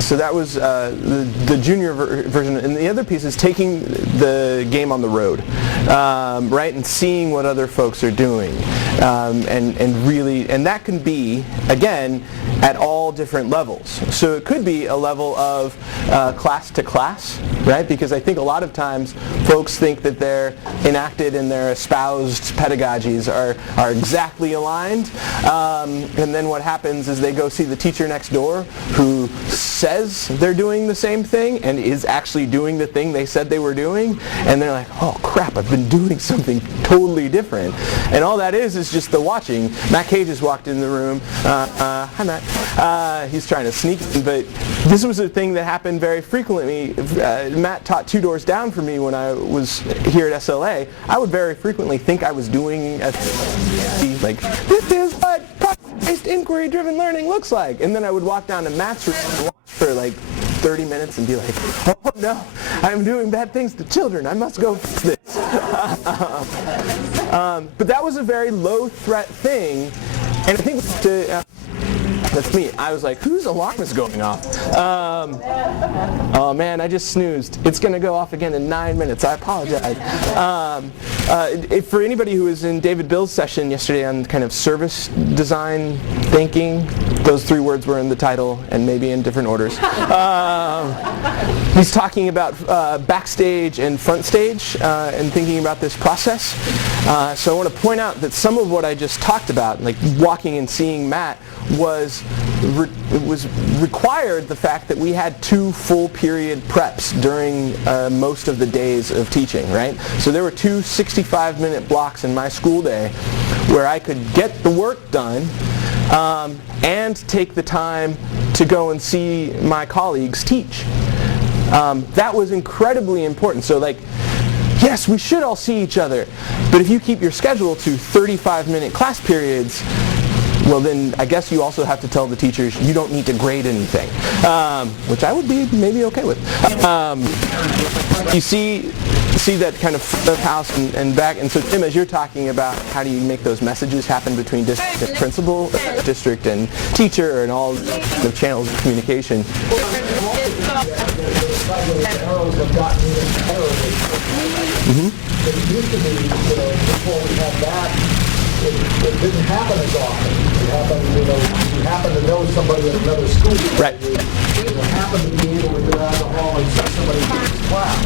So that was the junior version, and the other piece is taking the game on the road, right, and seeing what other folks are doing, and that can be, again, at all different levels. So it could be a level of class to class, right, because I think a lot of times folks think that their enacted and their espoused pedagogies are exactly aligned, and then what happens is they go see the teacher next door who says they're doing the same thing and is actually doing the thing they said they were doing, and they're like, oh crap, I've been doing something totally different. And all that is just the watching. Matt Cage just walked in the room. Hi Matt. He's trying to sneak in, but this was a thing that happened very frequently. Matt taught 2 doors down from me when I was here at SLA. I would very frequently think I was doing like, this is what project-based inquiry-driven learning looks like. And then I would walk down to Matt's room and watch for like 30 minutes and be like, oh no, I'm doing bad things to children. I must go fix this. But that was a very low-threat thing. And I think that's me. I was like, whose alarm is going off? Oh man, I just snoozed. It's going to go off again in 9 minutes. I apologize. For anybody who was in David Bill's session yesterday on kind of service design thinking, those 3 words were in the title and maybe in different orders. He's talking about backstage and front stage and thinking about this process. So I want to point out that some of what I just talked about, like walking and seeing Matt, was required the fact that we had 2 full period preps during most of the days of teaching, right? So there were 2 65-minute blocks in my school day where I could get the work done and take the time to go and see my colleagues teach. That was incredibly important. So like, yes, we should all see each other, but if you keep your schedule to 35-minute class periods, well then I guess you also have to tell the teachers you don't need to grade anything, which I would be maybe okay with. You see that kind of front of house and back, and so Tim, as you're talking about how do you make those messages happen between district and principal, district and teacher, and all the channels of communication. It used to be, before we had that, it didn't happen as often. It happened, you happen to know somebody at another school. Right. You happen to be able to go out the hall and see somebody teach class.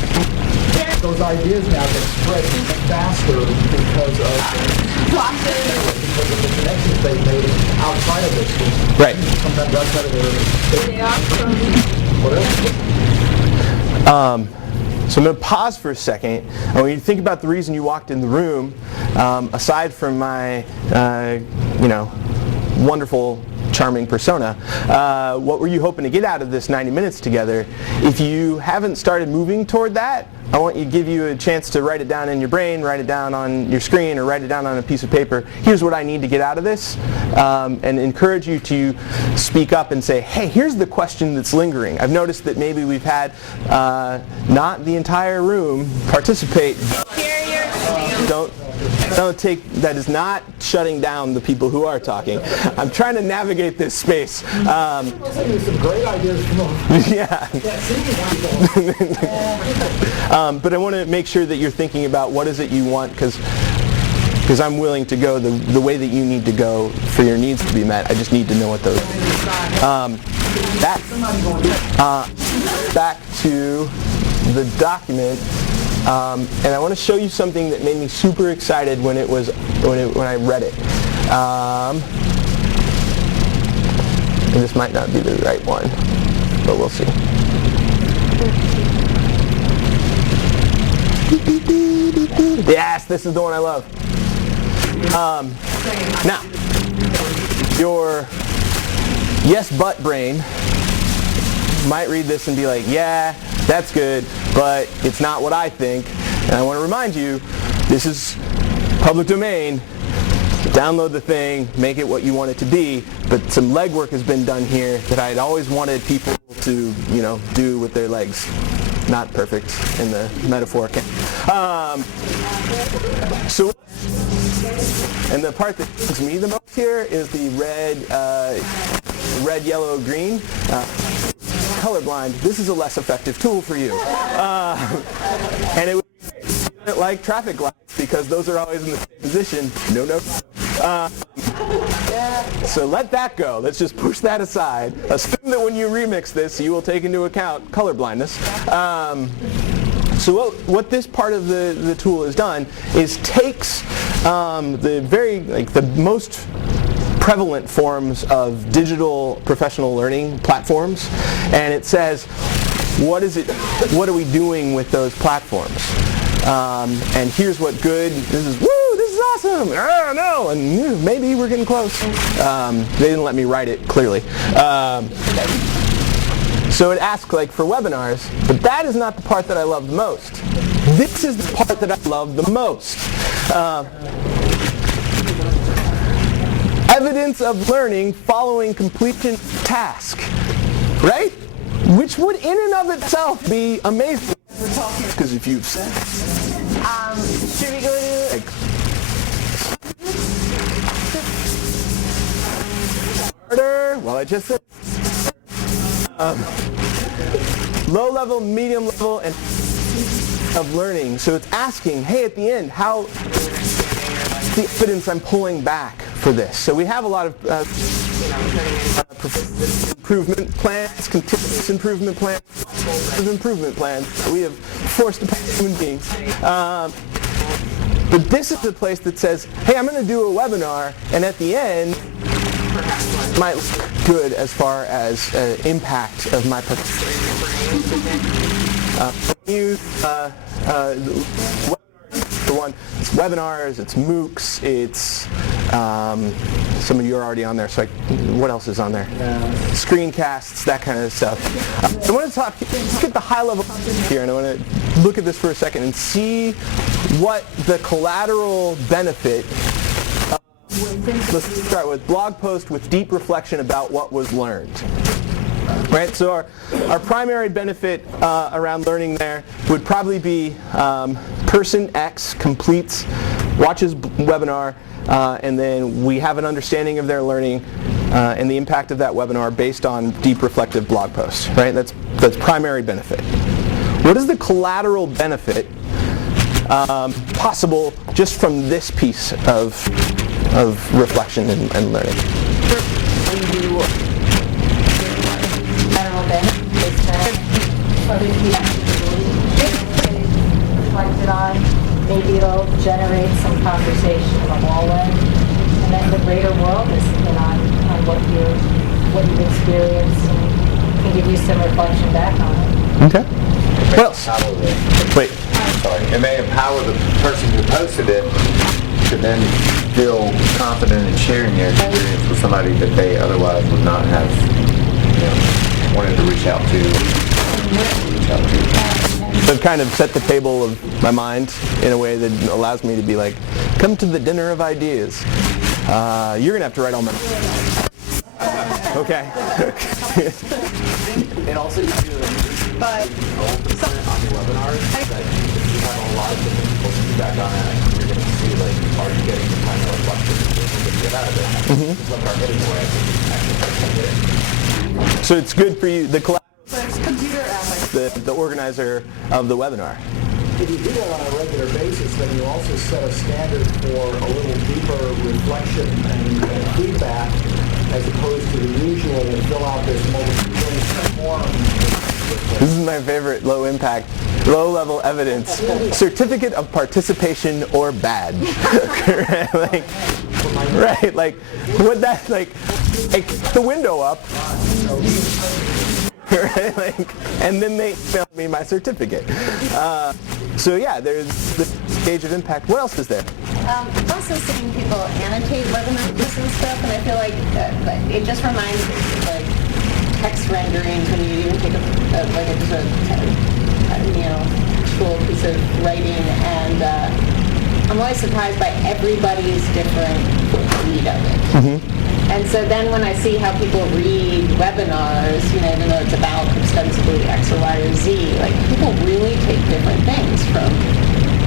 Those ideas now get spread faster because of the connections they made outside of their school. Right. Sometimes outside of their whatever. So I'm going to pause for a second. And when you think about the reason you walked in the room, aside from my, wonderful, charming persona, what were you hoping to get out of this 90 minutes together? If you haven't started moving toward that, I want to give you a chance to write it down in your brain, write it down on your screen, or write it down on a piece of paper. Here's what I need to get out of this, and encourage you to speak up and say, hey, here's the question that's lingering. I've noticed that maybe we've had not the entire room participate. Don't take, that is not shutting down the people who are talking. I'm trying to navigate this space. Some great ideas from yeah. But I want to make sure that you're thinking about what is it you want, because I'm willing to go the way that you need to go for your needs to be met. I just need to know what those back to the document. And I want to show you something that made me super excited when I read it. And this might not be the right one, but we'll see. Yes, this is the one I love. Now, your yes but brain might read this and be like, yeah, that's good, but it's not what I think. And I want to remind you, this is public domain. Download the thing, make it what you want it to be, but some legwork has been done here that I'd always wanted people to, do with their legs. Not perfect in the metaphor. And the part that bugs me the most here is the red, yellow, green. Colorblind, this is a less effective tool for you. And it would like traffic lights because those are always in the same position. No. So let that go. Let's just push that aside. Assume that when you remix this, you will take into account colorblindness. So what this part of the tool has done is takes the most prevalent forms of digital professional learning platforms, and it says, what are we doing with those platforms? And here's what good. This is awesome. Oh no, and maybe we're getting close. They didn't let me write it clearly. So it asks for webinars, but that is not the part that I love the most. This is the part that I love the most. Evidence of learning following completion task, right? Which would in and of itself be amazing. Because if you've said, should we go to harder? Well, I just said low level, medium level, and of learning. So it's asking, hey, at the end, how the evidence I'm pulling back for this. So we have a lot of improvement plans, continuous improvement plans, improvement plans. We have forced upon human beings. But this is the place that says, hey, I'm going to do a webinar, and at the end, it might look good as far as impact of my participation. It's webinars, it's MOOCs, it's some of you are already on there, so what else is on there? Screencasts, that kind of stuff. I want to let's get the high level here, and I want to look at this for a second and see what the collateral benefit. Let's start with blog post with deep reflection about what was learned. Right, so our primary benefit around learning there would probably be person X completes, watches webinar, and then we have an understanding of their learning and the impact of that webinar based on deep reflective blog posts. Right, that's primary benefit. What is the collateral benefit possible just from this piece of reflection and learning? Reflected on, maybe it'll generate some conversation in the hallway, and then the greater world is on what you've experienced, and can give you some reflection back on it. Okay. What else? Wait. Sorry. It may empower the person who posted it to then feel confident in sharing their experience with somebody that they otherwise would not have wanted to reach out to. So I've kind of set the table of my mind in a way that allows me to be like, come to the dinner of ideas. You're going to have to write all my... Okay. And also you do on the webinars that you have a lot of different people's feedback on it. You're going to see are you getting the kind of reflection that you get out of it? This webinar getting the way I think So it's good for you, the Computer ethics. the organizer of the webinar. If you do that on a regular basis, then you also set a standard for a little deeper reflection and feedback, as opposed to the usual fill out this multi-choice form. This is my favorite low impact low-level evidence, certificate of participation or badge. Right, like what that like the window up, right? Like, and then they mailed me my certificate. So yeah, there's the gauge of impact. What else is there? I've also seen people annotate webinars and stuff, and I feel like it just reminds me of like text renderings when you even take just a actual piece of writing, and I'm always surprised by everybody's different read of it. Mm-hmm. And so then when I see how people read webinars, even though it's about ostensibly X or Y or Z, like people really take different things from.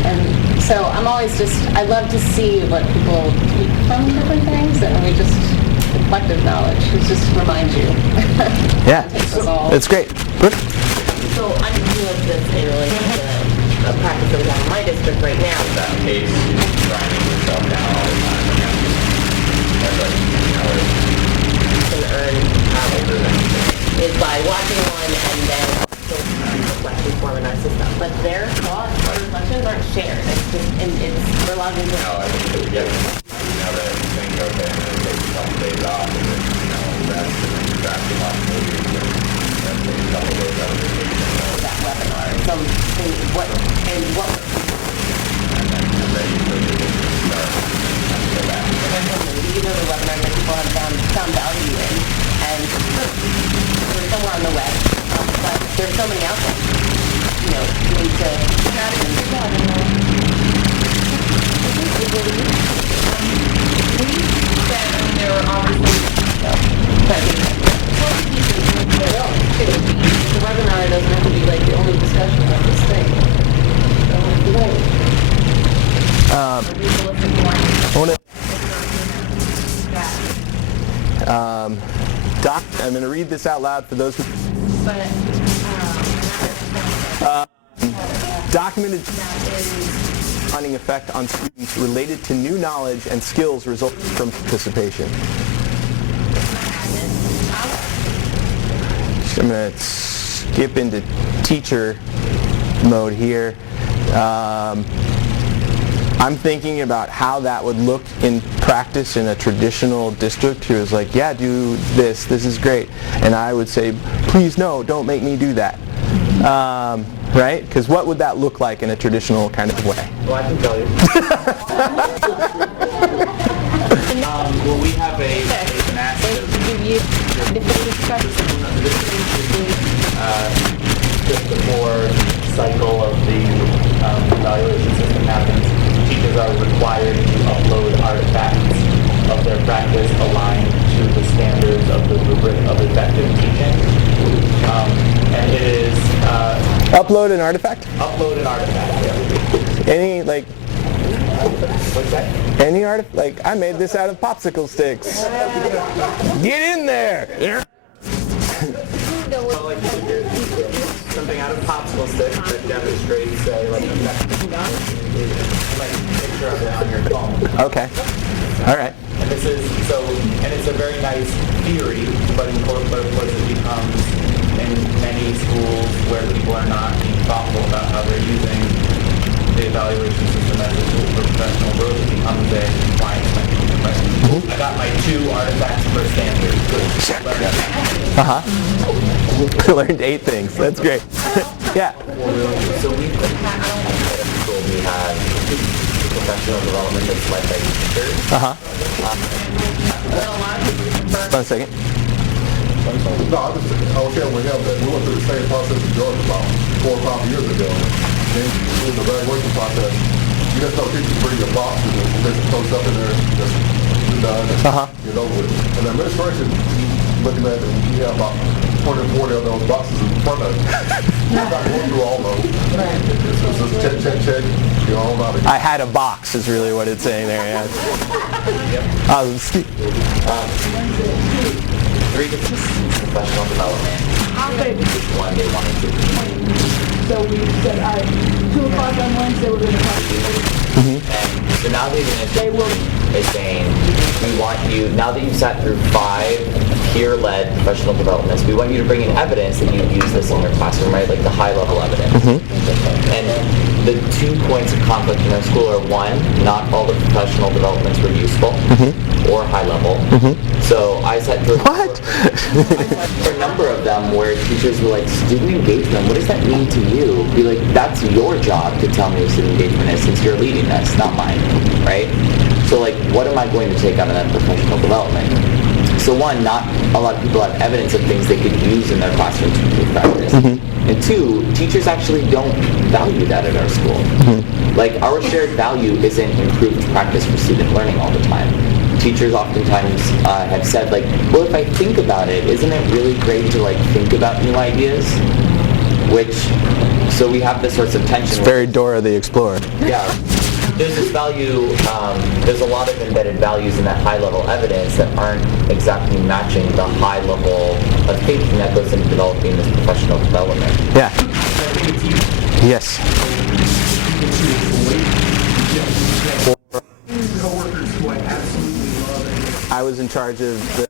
And so I'm always I love to see what people take from different things, and the collective knowledge, it just reminds you. Yeah, it's great. Good. So I'm new at this in relation to the practice that we have in my district right now. That case, grinding yourself down all the time. That's like, Can earn is by watching one and then reflecting form in our system. But their thoughts or reflections aren't shared. It's just, we're logged into. No, I think that we get that thing okay, and then it takes a couple days off, and then, rest, and then you're back to watching movies, and then takes a couple days out of vacation. That webinar. So, and what? And then usually you just start and go back. These are the webinars that people have found value in, and they're somewhere on the web, but there's so many out there. You need to. There are obviously the webinar doesn't have to be like the only discussion about this thing. I'm going to read this out loud for those who... documented finding effect on students related to new knowledge and skills resulting from participation. I'm going to skip into teacher mode here. I'm thinking about how that would look in practice in a traditional district who is like, yeah, do this is great. And I would say, please no, don't make me do that. Right? Because what would that look like in a traditional kind of way? Well, I can tell you. Well, we have a massive just before cycle of the evaluation system happens, teachers are required to upload artifacts of their practice aligned to the standards of the rubric of effective teaching. And it is... upload an artifact? Upload an artifact, yeah. Any, like... What's that? Any artifact? Like, I made this out of popsicle sticks. Get in there! Something out of popsicle sticks that demonstrates, say, like a picture of it on your phone. Okay. All right. And this is and it's a very nice theory, but of course it becomes in many schools where people are not being thoughtful about how they're using the evaluation system as a tool for professional growth. It becomes a compliance mechanism. Right? I got my 2 artifacts per standard. Learned 8 things. That's great. Yeah. So we had professional development that's led by teachers. One second. No, I was sharing with him that we went through the same process in Georgia about 4 or 5 years ago. And in the evaluation process, you just know teachers bring your boxes and there's some stuff in there that's done and get over it. And the administration, looking at it, you have about 140 of those boxes in front of you. You're not going through all those. It's just check. You're all out of here. I had a box is really what it's saying there, yeah. 3 different professional development. Which one they wanted to do. So we said, all right, 2 o'clock on Wednesday, we're going to talk to you. And so now the administration is saying, do want you, now that you've sat through 5 peer-led professional developments, we want you to bring in evidence that you've used this in your classroom, right? Like the high-level evidence. And the 2 points of conflict in our school are, 1, not all the professional developments were useful or high-level. So I sat through a number of them where teachers were like, student engagement, what does that mean to you? Be like, that's your job to tell me what student engagement is since you're leading this, not mine, right? So like, what am I going to take out of that professional development? So 1, not a lot of people have evidence of things they could use in their classroom to improve practice. And 2, teachers actually don't value that at our school. Like, our shared value isn't improved practice for student learning all the time. Teachers oftentimes have said, like, well, if I think about it, isn't it really great to like think about new ideas? So we have this sorts of tension. It's very Dora the Explorer. Yeah. There's this value, there's a lot of embedded values in that high-level evidence that aren't exactly matching the high level of thinking that goes into developing this professional development. Yeah. Yes. I was in charge of the...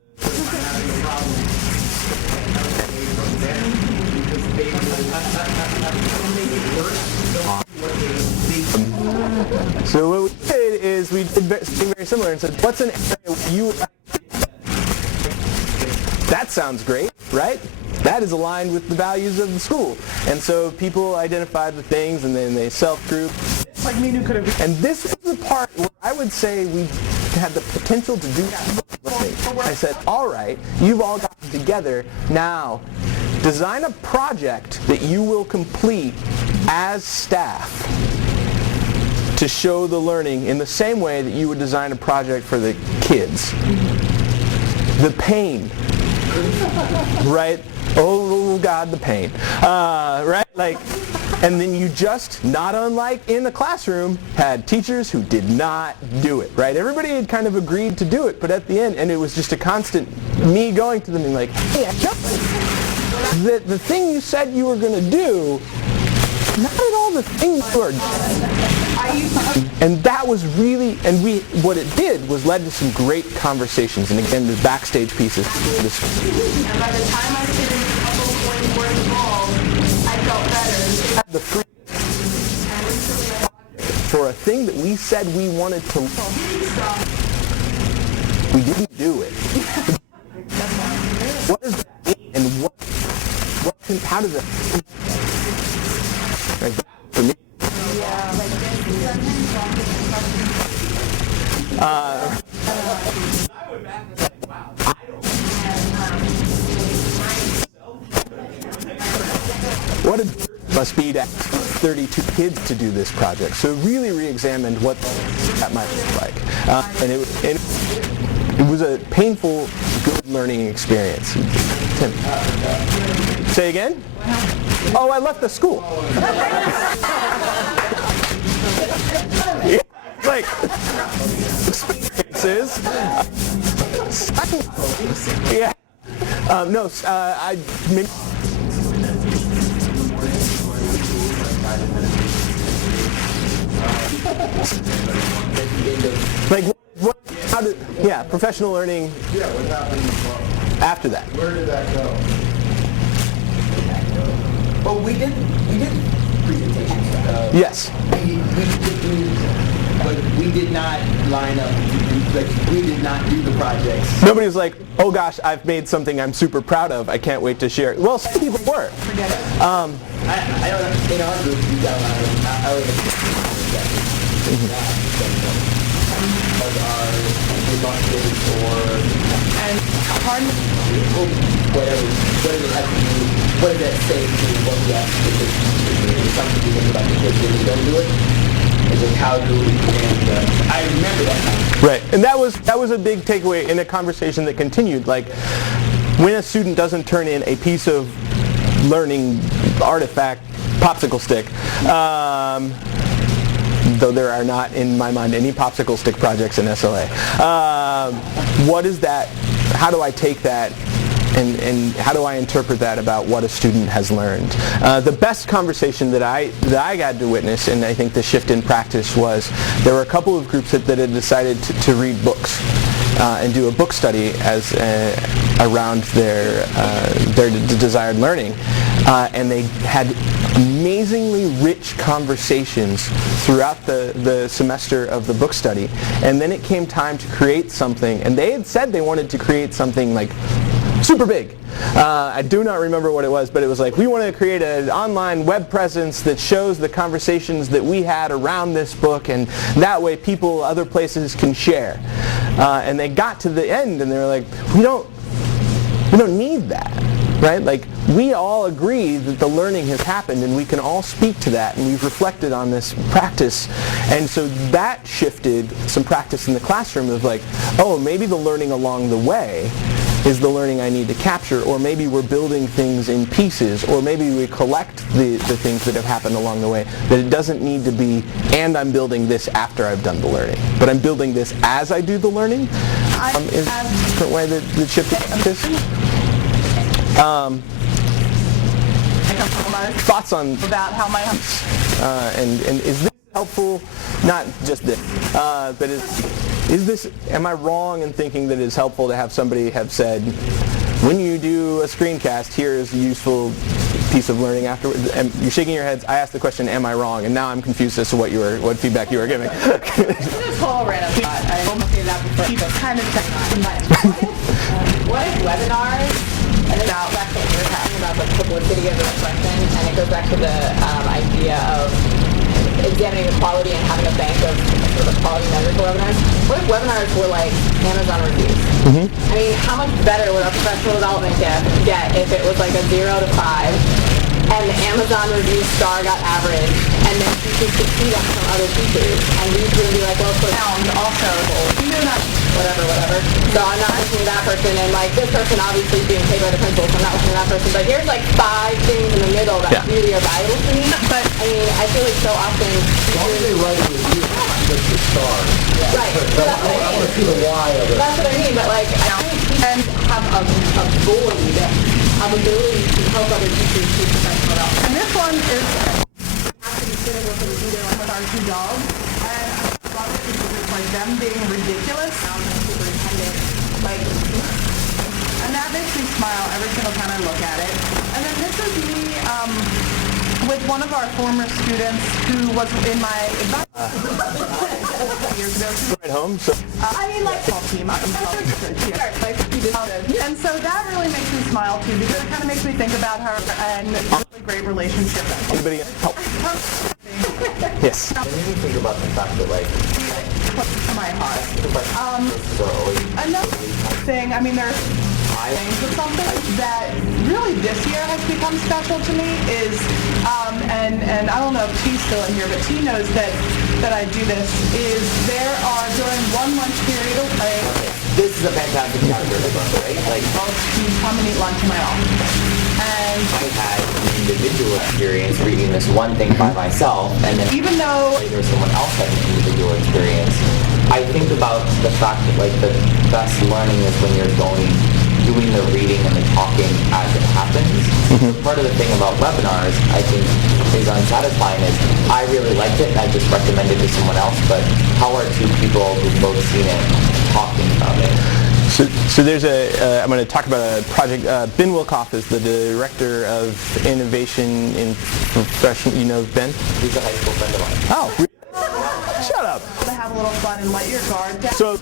So what we did is we did something very similar and said, what's an area you... That sounds great, right? That is aligned with the values of the school. And so people identified the things and then they self-grouped. And this was the part where I would say we had the potential to do something. I said, all right, you've all gotten together. Now, design a project that you will complete as staff to show the learning in the same way that you would design a project for the kids. The pain, right? Oh God, the pain, right? Like, and then you just, not unlike in the classroom, had teachers who did not do it, right? Everybody had kind of agreed to do it, but at the end, and it was just a constant me going to them and like, hey, I just, the thing you said you were going to do, not at all the thing you are doing. And that was really, and what it did was led to some great conversations, and again, the backstage pieces. And by the time I was getting a couple points worth of balls, I felt better. The free for a thing that we said we wanted to, we didn't do it. What does that mean, and how does that? Right, for me. What it must be to ask 32 kids to do this project. So really re-examined what that might look like. And it was a painful, good learning experience. Tim. Say again? Oh, I left the school. Like, experiences. Yeah. No, I maybe. Like, what, how did, yeah, professional learning. Yeah, what happened after that? Where did that go? Well, we did presentations. Yes. But we did not line up. We did not do the projects. Nobody was like, oh gosh, I've made something I'm super proud of. I can't wait to share it. Well, some people were. Forget it. I don't, in our group, we got a lot of, I was and part of whatever, what does it have to do, what does that say to what we ask the kids to do? It's something to think about the kids when they don't do it. And just how do we, and I remember that time. Right, and that was a big takeaway in a conversation that continued. Like, when a student doesn't turn in a piece of learning artifact, popsicle stick, though there are not, in my mind, any popsicle stick projects in SLA. What is that? How do I take that? And how do I interpret that about what a student has learned? The best conversation that I got to witness, and I think the shift in practice, was there were a couple of groups that had decided to read books. and do a book study around their desired learning. And they had amazingly rich conversations throughout the semester of the book study. And then it came time to create something, and they had said they wanted to create something like super big. I do not remember what it was, but it was like, we want to create an online web presence that shows the conversations that we had around this book, and that way people other places can share. And they got to the end and they were like, we don't need that. Right? Like, we all agree that the learning has happened and we can all speak to that, and we've reflected on this practice. And so that shifted some practice in the classroom of like, oh, maybe the learning along the way is the learning I need to capture, or maybe we're building things in pieces, or maybe we collect the things that have happened along the way, that it doesn't need to be, and I'm building this after I've done the learning, but I'm building this as I do the learning, is a different way that shifted practice. Thoughts on about how my and is this helpful? Not just this, but is this? Am I wrong in thinking that it's helpful to have somebody have said, when you do a screencast, here is a useful piece of learning afterwards? And you're shaking your heads. I asked the question, am I wrong? And now I'm confused as to what feedback you were giving. This whole random thought, I almost say that before. People kind of what if webinars? And it's about back to what you were talking about, the publicity of the reflection, and it goes back to the idea of examining the quality and having a bank of sort of quality measures for webinars. What if webinars were like Amazon reviews? Mm-hmm. I mean, how much better would our professional development get if it was like a 0 to 5, and the Amazon review star got average, and then teachers could see that from other teachers, and we would be like, well, for pounds also, you know, not whatever. So I'm not listening to that person, and like this person obviously is being paid by the principal, so I'm not listening to that person. But here's like 5 things in the middle that really are valuable to me. But I mean, I feel like so often they write a review, just the stars. Right. I want to see the why of it. That's what I mean. But like, I think teachers have a void of ability to help other teachers do professional development. And this one is actually sitting with our 2 dogs, and I love it because it's like them being ridiculous. Superintendent, like, and that makes me smile every single time I look at it. And then this is me with one of our former students who was in my years ago. Right home. So. I mean, like, team. And so that really makes me smile too, because it kind of makes me think about her and a really great relationship. Anybody help? Yes. When you think about the fact that, like, to my heart. Another thing, I mean, there's things of something that really this year has become special to me is, and I don't know if T's still in here, but T knows that I do this, is there are, during 1 lunch period away, this is a fantastic chapter, right? Like, most teams come and eat lunch in my office. And I had an individual experience reading this one thing by myself, and then even though later someone else had an individual experience, I think about the fact that like the best learning is when you're doing the reading and the talking as it happens. Part of the thing about webinars, I think, is unsatisfying is I really liked it and I just recommended it to someone else, but how are 2 people who've both seen it talking about it? So there's I'm going to talk about a project. Ben Wilkoff is the director of innovation in professional. You know Ben? He's a high school friend of mine. Oh, shut up. To have a little fun and let your guard down. So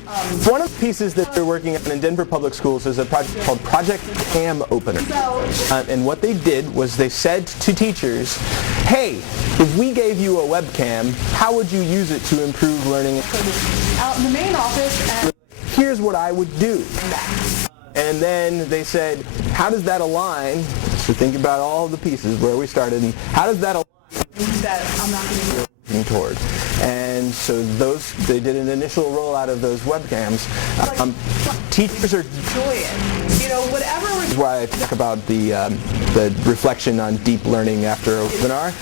one of the pieces that they're working on in Denver Public Schools is a project called Project Cam Opener. And what they did was they said to teachers, hey, if we gave you a webcam, how would you use it to improve learning? Out in the main office, and here's what I would do. And then they said, how does that align? So think about all the pieces where we started, and how does that align that I'm not going to toward? And so they did an initial rollout of those webcams. Teachers are enjoy it. You know, whatever. This is why I talk about the reflection on deep learning after a webinar.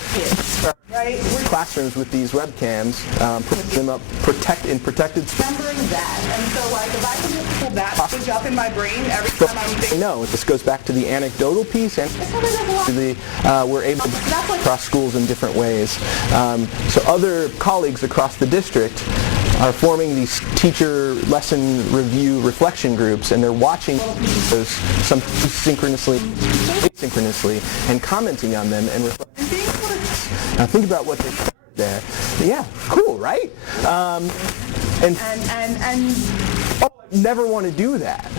Right. Classrooms with these webcams, put them up in protected space. Remembering that, and so like if I can just pull that image up in my brain every time I'm thinking. No, this goes back to the anecdotal piece and to the we're able to cross schools in different ways. So other colleagues across the district are forming these teacher lesson review reflection groups, and they're watching those, some synchronously, asynchronously, and commenting on them and reflecting. Now think about what they did there. Yeah, cool, right? And oh, I never want to do that.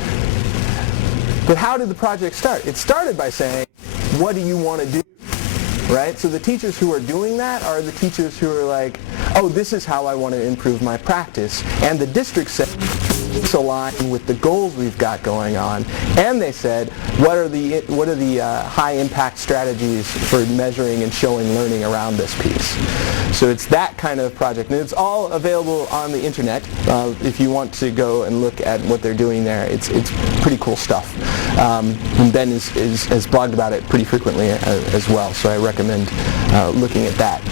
But how did the project start? It started by saying, what do you want to do? Right? So the teachers who are doing that are the teachers who are like, oh, this is how I want to improve my practice. And the district said, it's aligned with the goals we've got going on. And they said, what are the high impact strategies for measuring and showing learning around this piece? So it's that kind of project. And it's all available on the internet. If you want to go and look at what they're doing there, it's pretty cool stuff. And Ben has blogged about it pretty frequently as well. So I recommend looking at that.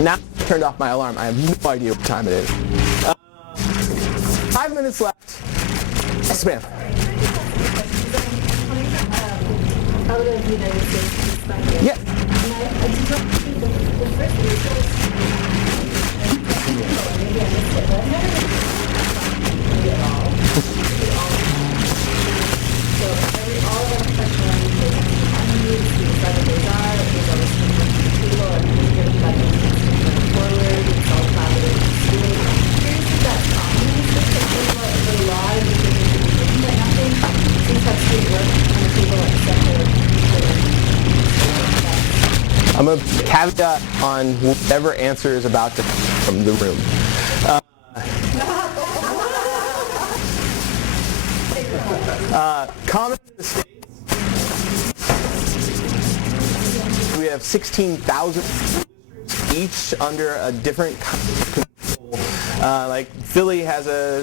Now I've turned off my alarm. I have no idea what time it is. 5 minutes left. Yes, ma'am. Out of the United States perspective. Yeah. The first resource, maybe I missed it, but I've never been at all. So all of our questions on the news, whether they are, there's always people are hearing about them forward, it's all collaborative. Curious if that's common in the system, a lot of things but nothing seems like student work on the table except for I'm going to caveat on whatever answer is about to come from the room. Common in the States, we have 16,000 each under a different control. Like Philly has a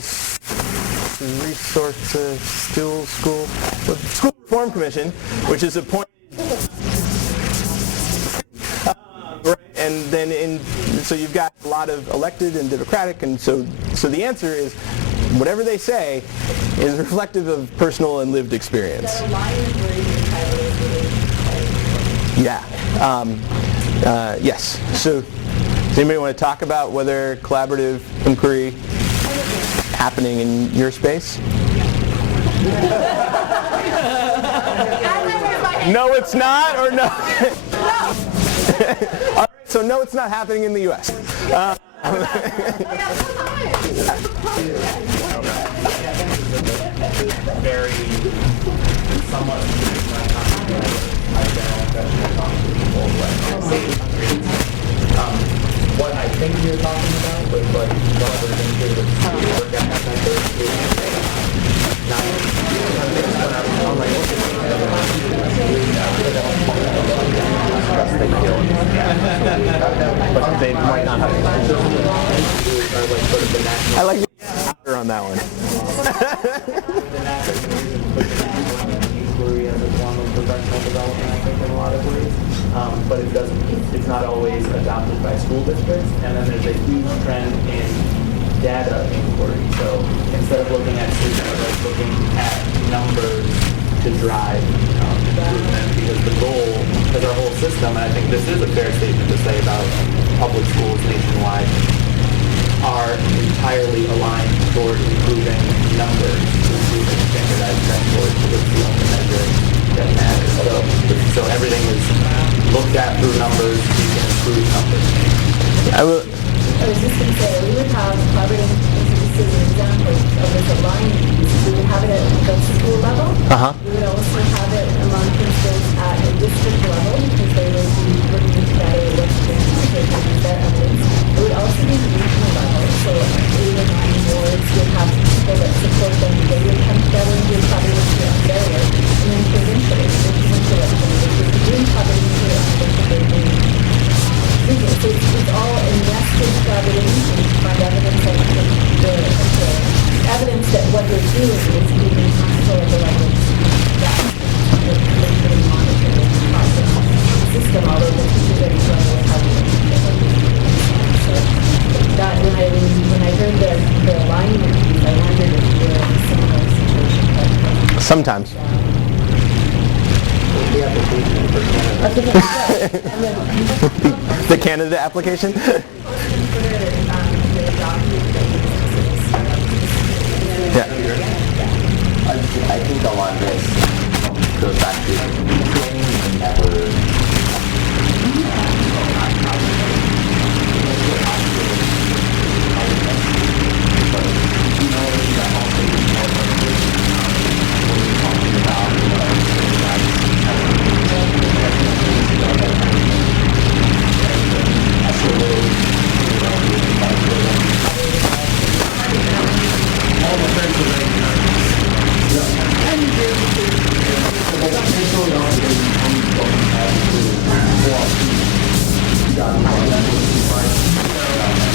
resource school reform commission, which is appointed. Right, and then so you've got a lot of elected and democratic, and so the answer is whatever they say is reflective of personal and lived experience. Yeah. Yes. So does anybody want to talk about whether collaborative inquiry is happening in your space? No, it's not, or no? All right, so no, it's not happening in the U.S. Very somewhat what I think you're talking about, but one of the things here with work at that method but they might not have. I like the on that one. Inquiry as a form of professional development, I think, in a lot of ways. But it's not always adopted by school districts. And then there's a huge trend in data inquiry. So instead of looking at students, looking at numbers to drive improvement, because the goal, because our whole system, and I think this is a fair statement to say about public schools nationwide, are entirely aligned toward improving numbers, improving standardized test scores, because it's the only measure that matters. So everything is looked at through numbers, you can improve numbers. I was just going to say, we would have collaborative, this is an example of this alignment. We would have it at the school level. We would also have it among principals at a district level, because they would be bringing together what's going on, so they can use their evidence. It would also be regional level, so 8 or 9 boards would have people that support them. They would come together and do collaborative on their area, and then provincially, doing collaborative on what they're doing. So it's all in nested collaboration to find evidence that the evidence that what they're doing is being mindful of the language that they're monitoring the system, although the teachers are struggling with how to so that when I heard the alignment piece, I wondered if there was a similar situation. Sometimes. The Canada application? Yeah. I think a lot of this goes back to training and never.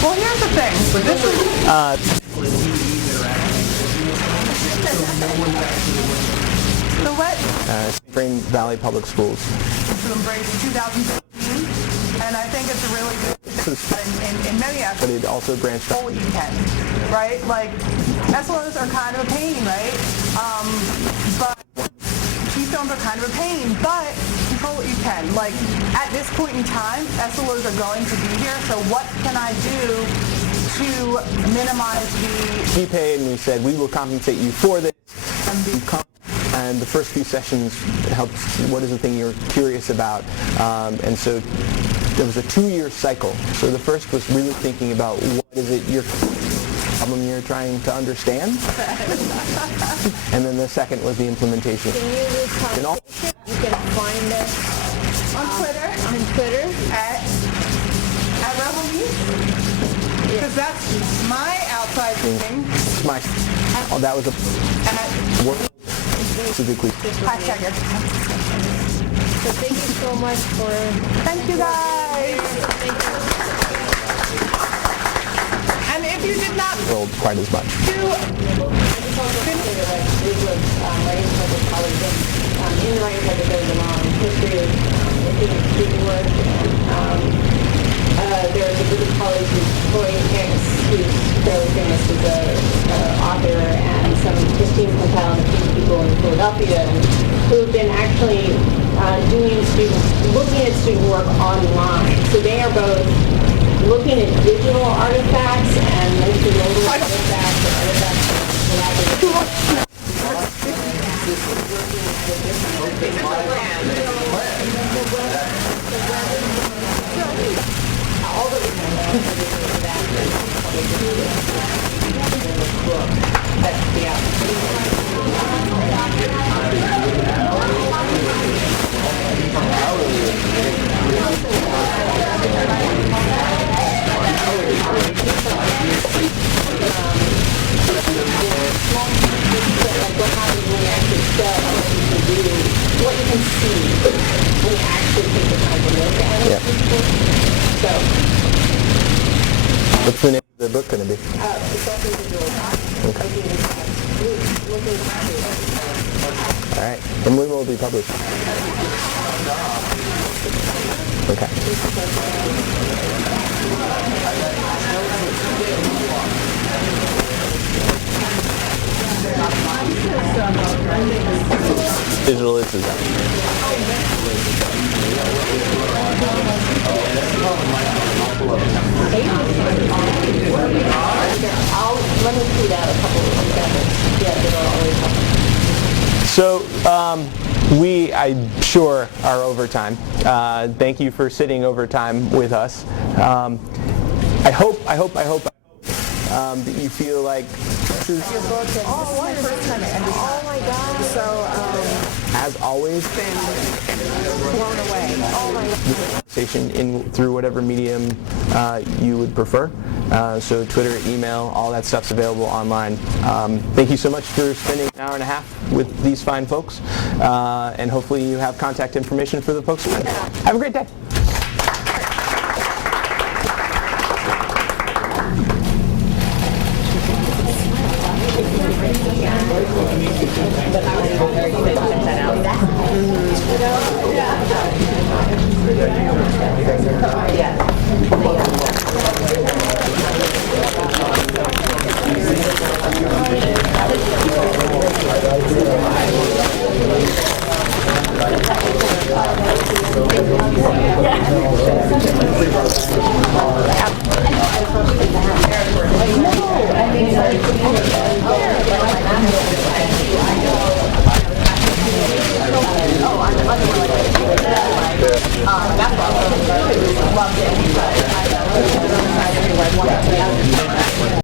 Well, here's the thing. This is the what? Spring Valley Public Schools. To embrace 2015, and I think it's a really good in many aspects. But it also branched out. What you can, right? Like SLOs are kind of a pain, right? But keystones are kind of a pain, but control what you can. Like at this point in time, SLOs are going to be here. So what can I do to minimize the? We paid, and we said we will compensate you for this. And the first few sessions helped. What is the thing you're curious about? And so there was a 2-year cycle. So the first was really thinking about what is it problem you're trying to understand. And then the second was the implementation. Can you use conversation? You can find us on Twitter. On Twitter at Rebel Youth. Because that's my outside thing. My, oh, that was a word specifically. Hashtag it. So thank you so much for. Thank you guys. Thank you. And if you did not rolled quite as much. In the writing project goes along history of student work, and there's a group of colleagues who's Troy Hicks, who's fairly famous as an author, and some Christine Compel and a few people in Philadelphia who have been actually looking at student work online. So they are both looking at digital artifacts and multimodal artifacts or artifacts collaborative. What you can see when you actually take the time to look at it. Yeah. So, what's the name of the book going to be? it's also digital. Okay. All right. And when will it be published? Okay. Digital is design. Let me tweet out a couple of examples. Yeah, that are always helpful. So we, I'm sure, are over time. Thank you for sitting over time with us. I hope that you feel like this is. Oh my God! So as always, been blown away. Oh my God! Conversation through whatever medium you would prefer. So Twitter, email, all that stuff's available online. Thank you so much for spending an hour and a half with these fine folks, and hopefully you have contact information for the folks. Have a great day. Yeah. loved it, but I put it on the side everywhere. I wanted to